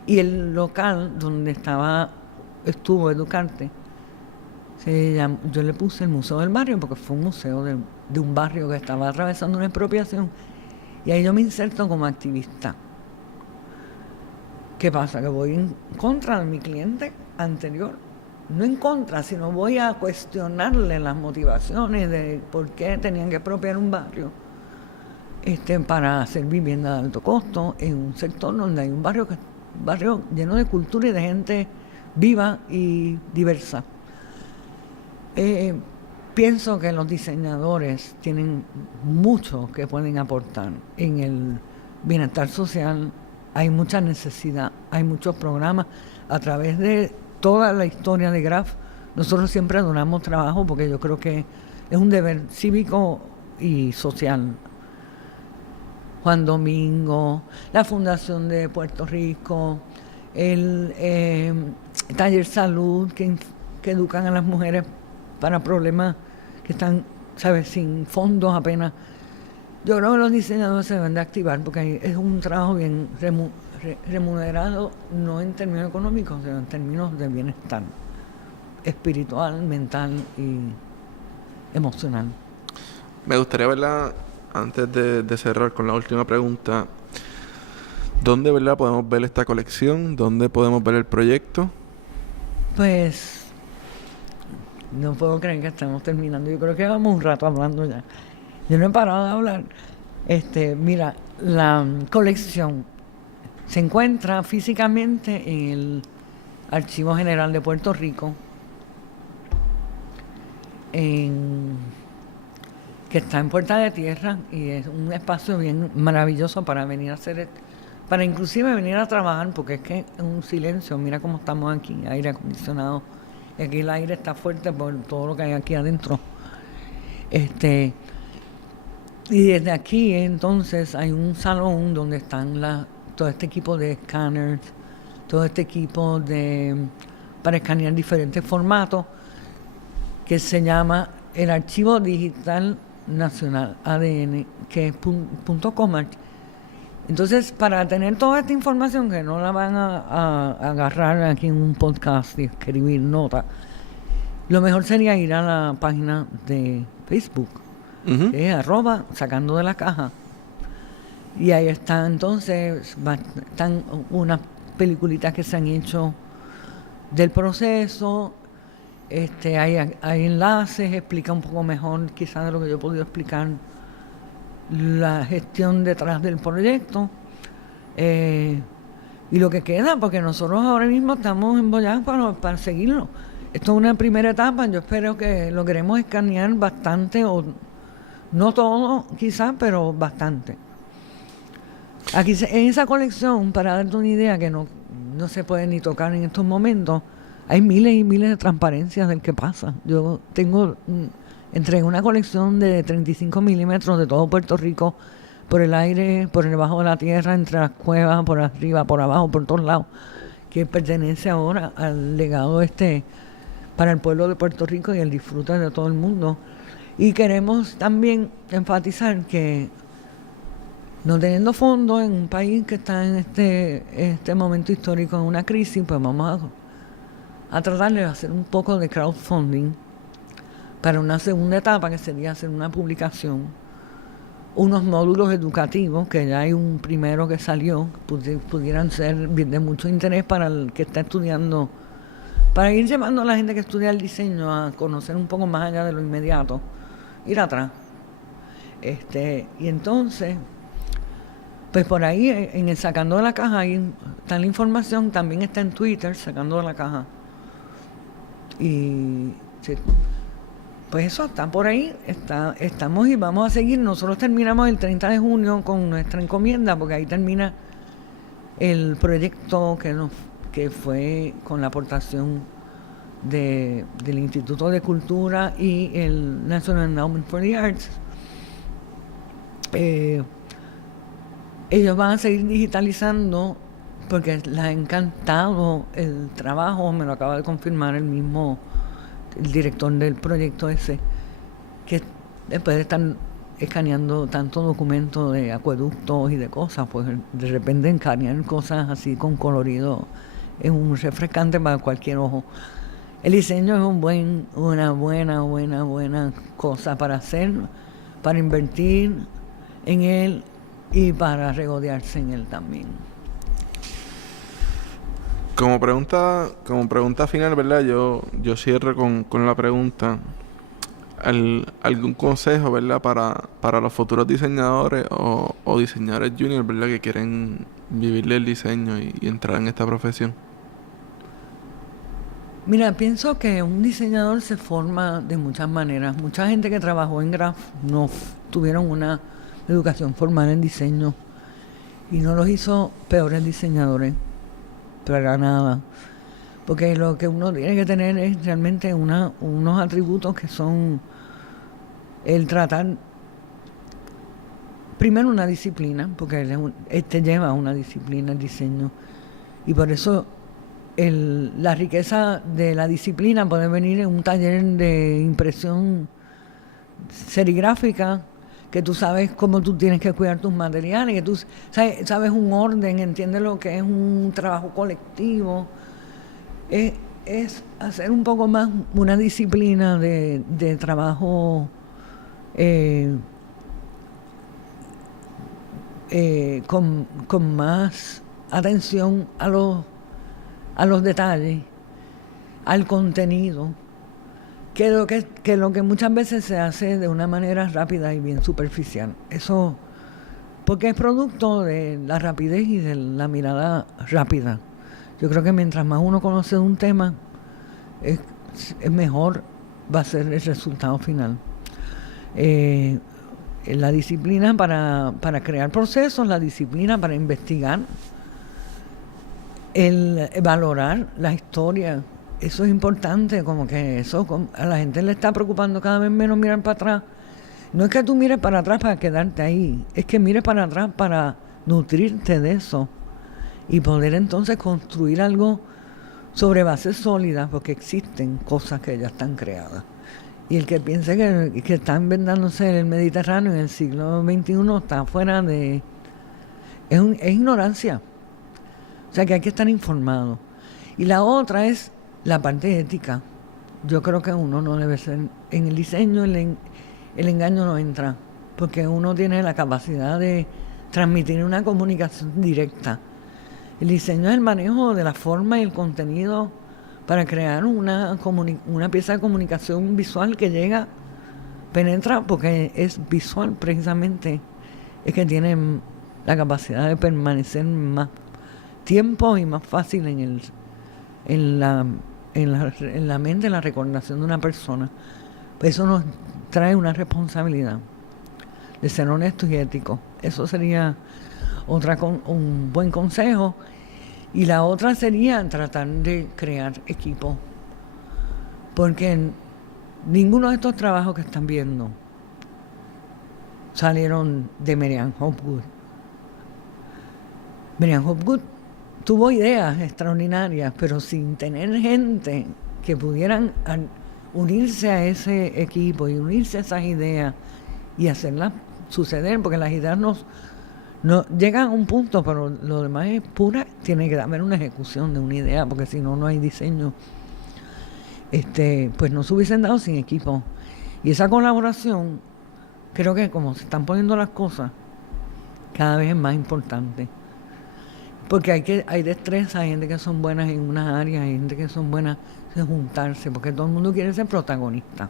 Y el local donde estuvo Educarte, yo le puse el Museo del Barrio porque fue un museo de un barrio que estaba atravesando una expropiación. Y ahí yo me inserto como activista. ¿Qué pasa? Que voy en contra de mi cliente anterior. No en contra, sino voy a cuestionarle las motivaciones de por qué tenían que expropiar un barrio para hacer vivienda de alto costo en un sector donde hay un barrio lleno de cultura y de gente viva y diversa. Pienso que los diseñadores tienen mucho que pueden aportar en el bienestar social. Hay mucha necesidad, hay muchos programas a través de toda la historia de GRAF. Nosotros siempre donamos trabajo porque yo creo que es un deber cívico y social. Juan Domingo, la Fundación de Puerto Rico, el Taller Salud, que educan a las mujeres para problemas que están, ¿sabes?, sin fondos apenas. Yo creo que los diseñadores se deben de activar porque es un trabajo bien remunerado, no en términos económicos, sino en términos de bienestar espiritual, mental y emocional. Me gustaría, ¿verdad?, antes de cerrar con la última pregunta, ¿dónde, verdad, podemos ver esta colección? ¿Dónde podemos ver el proyecto? Pues no puedo creer que estamos terminando. Yo creo que vamos un rato hablando ya. Yo no he parado de hablar. Mira, la colección se encuentra físicamente en el Archivo General de Puerto Rico, que está en Puerta de Tierra, y es un espacio bien maravilloso para venir a hacer, para inclusive venir a trabajar, porque es que es un silencio. Mira cómo estamos aquí, aire acondicionado. Aquí el aire está fuerte por todo lo que hay aquí adentro. Y desde aquí entonces hay un salón donde están todo este equipo de escáneres, todo este equipo para escanear diferentes formatos, que se llama el Archivo Digital Nacional ADN, que es .com. Entonces, para tener toda esta información, que no la van a agarrar aquí en un podcast y escribir notas, lo mejor sería ir a la página de Facebook, que es @sacando de la caja. Y ahí está, entonces, están unas peliculitas que se han hecho del proceso. Hay enlaces, explica un poco mejor quizás de lo que yo he podido explicar la gestión detrás del proyecto y lo que queda, porque nosotros ahora mismo estamos embollados para seguirlo. Esto es una primera etapa. Yo espero que logremos escanear bastante, o no todo quizás, pero bastante. Aquí en esa colección, para darte una idea que no se puede ni tocar en estos momentos, hay miles y miles de transparencias del que pasa. Yo entregué una colección de 35 milímetros de todo Puerto Rico, por el aire, por debajo de la tierra, entre las cuevas, por arriba, por abajo, por todos lados, que pertenece ahora al legado para el pueblo de Puerto Rico y el disfrute de todo el mundo. Y queremos también enfatizar que, no teniendo fondos en un país que está en este momento histórico, en una crisis, pues vamos a tratar de hacer un poco de crowdfunding para una segunda etapa, que sería hacer una publicación, unos módulos educativos, que ya hay un primero que salió, pudieran ser de mucho interés para el que está estudiando, para ir llevando a la gente que estudia el diseño a conocer un poco más allá de lo inmediato, ir atrás. Y entonces, pues por ahí, en el Sacando de la Caja, ahí está la información. También está en Twitter, Sacando de la Caja. Y pues eso está por ahí, estamos y vamos a seguir. Nosotros terminamos el 30 de junio con nuestra encomienda, porque ahí termina el proyecto que fue con la aportación del Instituto de Cultura y el National Endowment for the Arts. Ellos van a seguir digitalizando porque les ha encantado el trabajo, me lo acaba de confirmar el director del proyecto ese, que después de estar escaneando tanto documento de acueductos y de cosas, pues de repente escanear cosas así con colorido es un refrescante para cualquier ojo. El diseño es una buena cosa para hacer, para invertir en él y para regodearse en él también. Como pregunta final, ¿verdad? Yo cierro con la pregunta. ¿Algún consejo, ¿verdad? Para los futuros diseñadores o diseñadores juniors, ¿verdad? Que quieren vivirle el diseño y entrar en esta profesión. Mira, pienso que un diseñador se forma de muchas maneras. Mucha gente que trabajó en Graph no tuvieron una educación formal en diseño y no los hizo peores diseñadores, para nada. Porque lo que uno tiene que tener es realmente unos atributos que son el tratar, primero una disciplina, porque te lleva a una disciplina el diseño. Y por eso la riqueza de la disciplina puede venir en un taller de impresión serigráfica, que tú sabes cómo tú tienes que cuidar tus materiales, que tú sabes un orden, entiendes lo que es un trabajo colectivo. Es hacer un poco más una disciplina de trabajo con más atención a los detalles, al contenido, que lo que muchas veces se hace de una manera rápida y bien superficial. Eso, porque es producto de la rapidez y de la mirada rápida. Yo creo que mientras más uno conoce de un tema, es mejor va a ser el resultado final. La disciplina para crear procesos, la disciplina para investigar, el valorar la historia, eso es importante, como que eso a la gente le está preocupando cada vez menos mirar para atrás. No es que tú mires para atrás para quedarte ahí, es que mires para atrás para nutrirte de eso y poder entonces construir algo sobre bases sólidas, porque existen cosas que ya están creadas. Y el que piense que está inventándose el Mediterráneo en el siglo XXI está fuera de... Es ignorancia. O sea que hay que estar informado. Y la otra es la parte ética. Yo creo que uno no debe ser... En el diseño el engaño no entra, porque uno tiene la capacidad de transmitir una comunicación directa. El diseño es el manejo de la forma y el contenido para crear una pieza de comunicación visual que penetra, porque es visual precisamente, es que tiene la capacidad de permanecer más tiempo y más fácil en la mente, en la recordación de una persona. Pues eso nos trae una responsabilidad de ser honestos y éticos. Eso sería un buen consejo. Y la otra sería tratar de crear equipo, porque ninguno de estos trabajos que están viendo salieron de Merian Hopgood. Merian Hopgood tuvo ideas extraordinarias, pero sin tener gente que pudieran unirse a ese equipo y unirse a esas ideas y hacerlas suceder, porque las ideas no llegan a un punto, pero lo demás es pura, tiene que haber una ejecución de una idea, porque si no, no hay diseño. Pues no se hubiesen dado sin equipo. Y esa colaboración, creo que como se están poniendo las cosas, cada vez es más importante. Porque hay destreza, hay gente que son buenas en unas áreas, hay gente que son buenas en juntarse, porque todo el mundo quiere ser protagonista.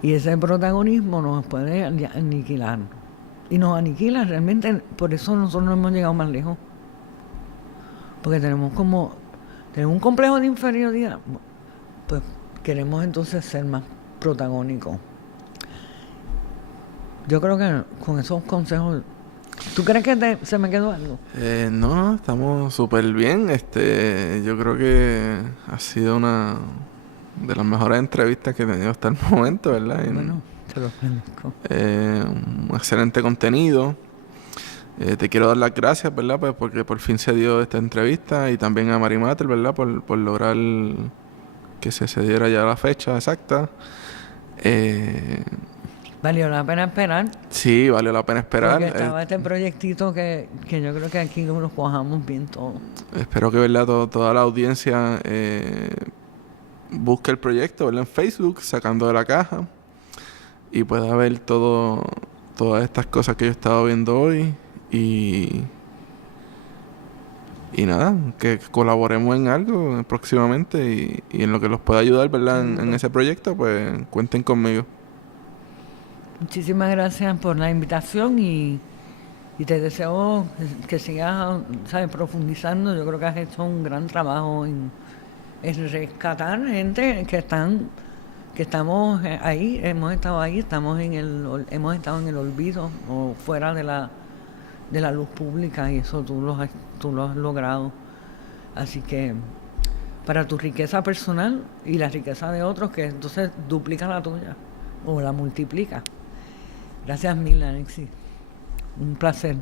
Y ese protagonismo nos puede aniquilar. Y nos aniquila realmente, por eso nosotros no hemos llegado más lejos. Porque tenemos un complejo de inferioridad. Pues queremos entonces ser más protagónicos. Yo creo que con esos consejos ¿Tú crees que se me quedó algo? No, estamos súper bien. Yo creo que ha sido una de las mejores entrevistas que he tenido hasta el momento, ¿verdad? Bueno, te lo agradezco. Un excelente contenido. Te quiero dar las gracias, ¿verdad? Pues porque por fin se dio esta entrevista, y también a Mary Matter, ¿verdad? Por lograr que se diera ya la fecha exacta. Valió la pena esperar. Sí, valió la pena esperar. Porque estaba este proyectito que yo creo que aquí nos cojamos bien todo. Espero que, ¿verdad? Toda la audiencia busque el proyecto, ¿verdad? En Facebook, Sacando de la Caja, y pueda ver todas estas cosas que yo he estado viendo hoy. Y nada, que colaboremos en algo próximamente, y en lo que los pueda ayudar, ¿verdad? En ese proyecto, pues cuenten conmigo. Muchísimas gracias por la invitación y te deseo que sigas, ¿sabes?, profundizando. Yo creo que has hecho un gran trabajo en rescatar gente que estamos ahí, hemos estado ahí, hemos estado en el olvido o fuera de la luz pública, y eso tú lo has logrado. Así que para tu riqueza personal y la riqueza de otros, que entonces duplica la tuya o la multiplica. Gracias mil, Alexis. Un placer.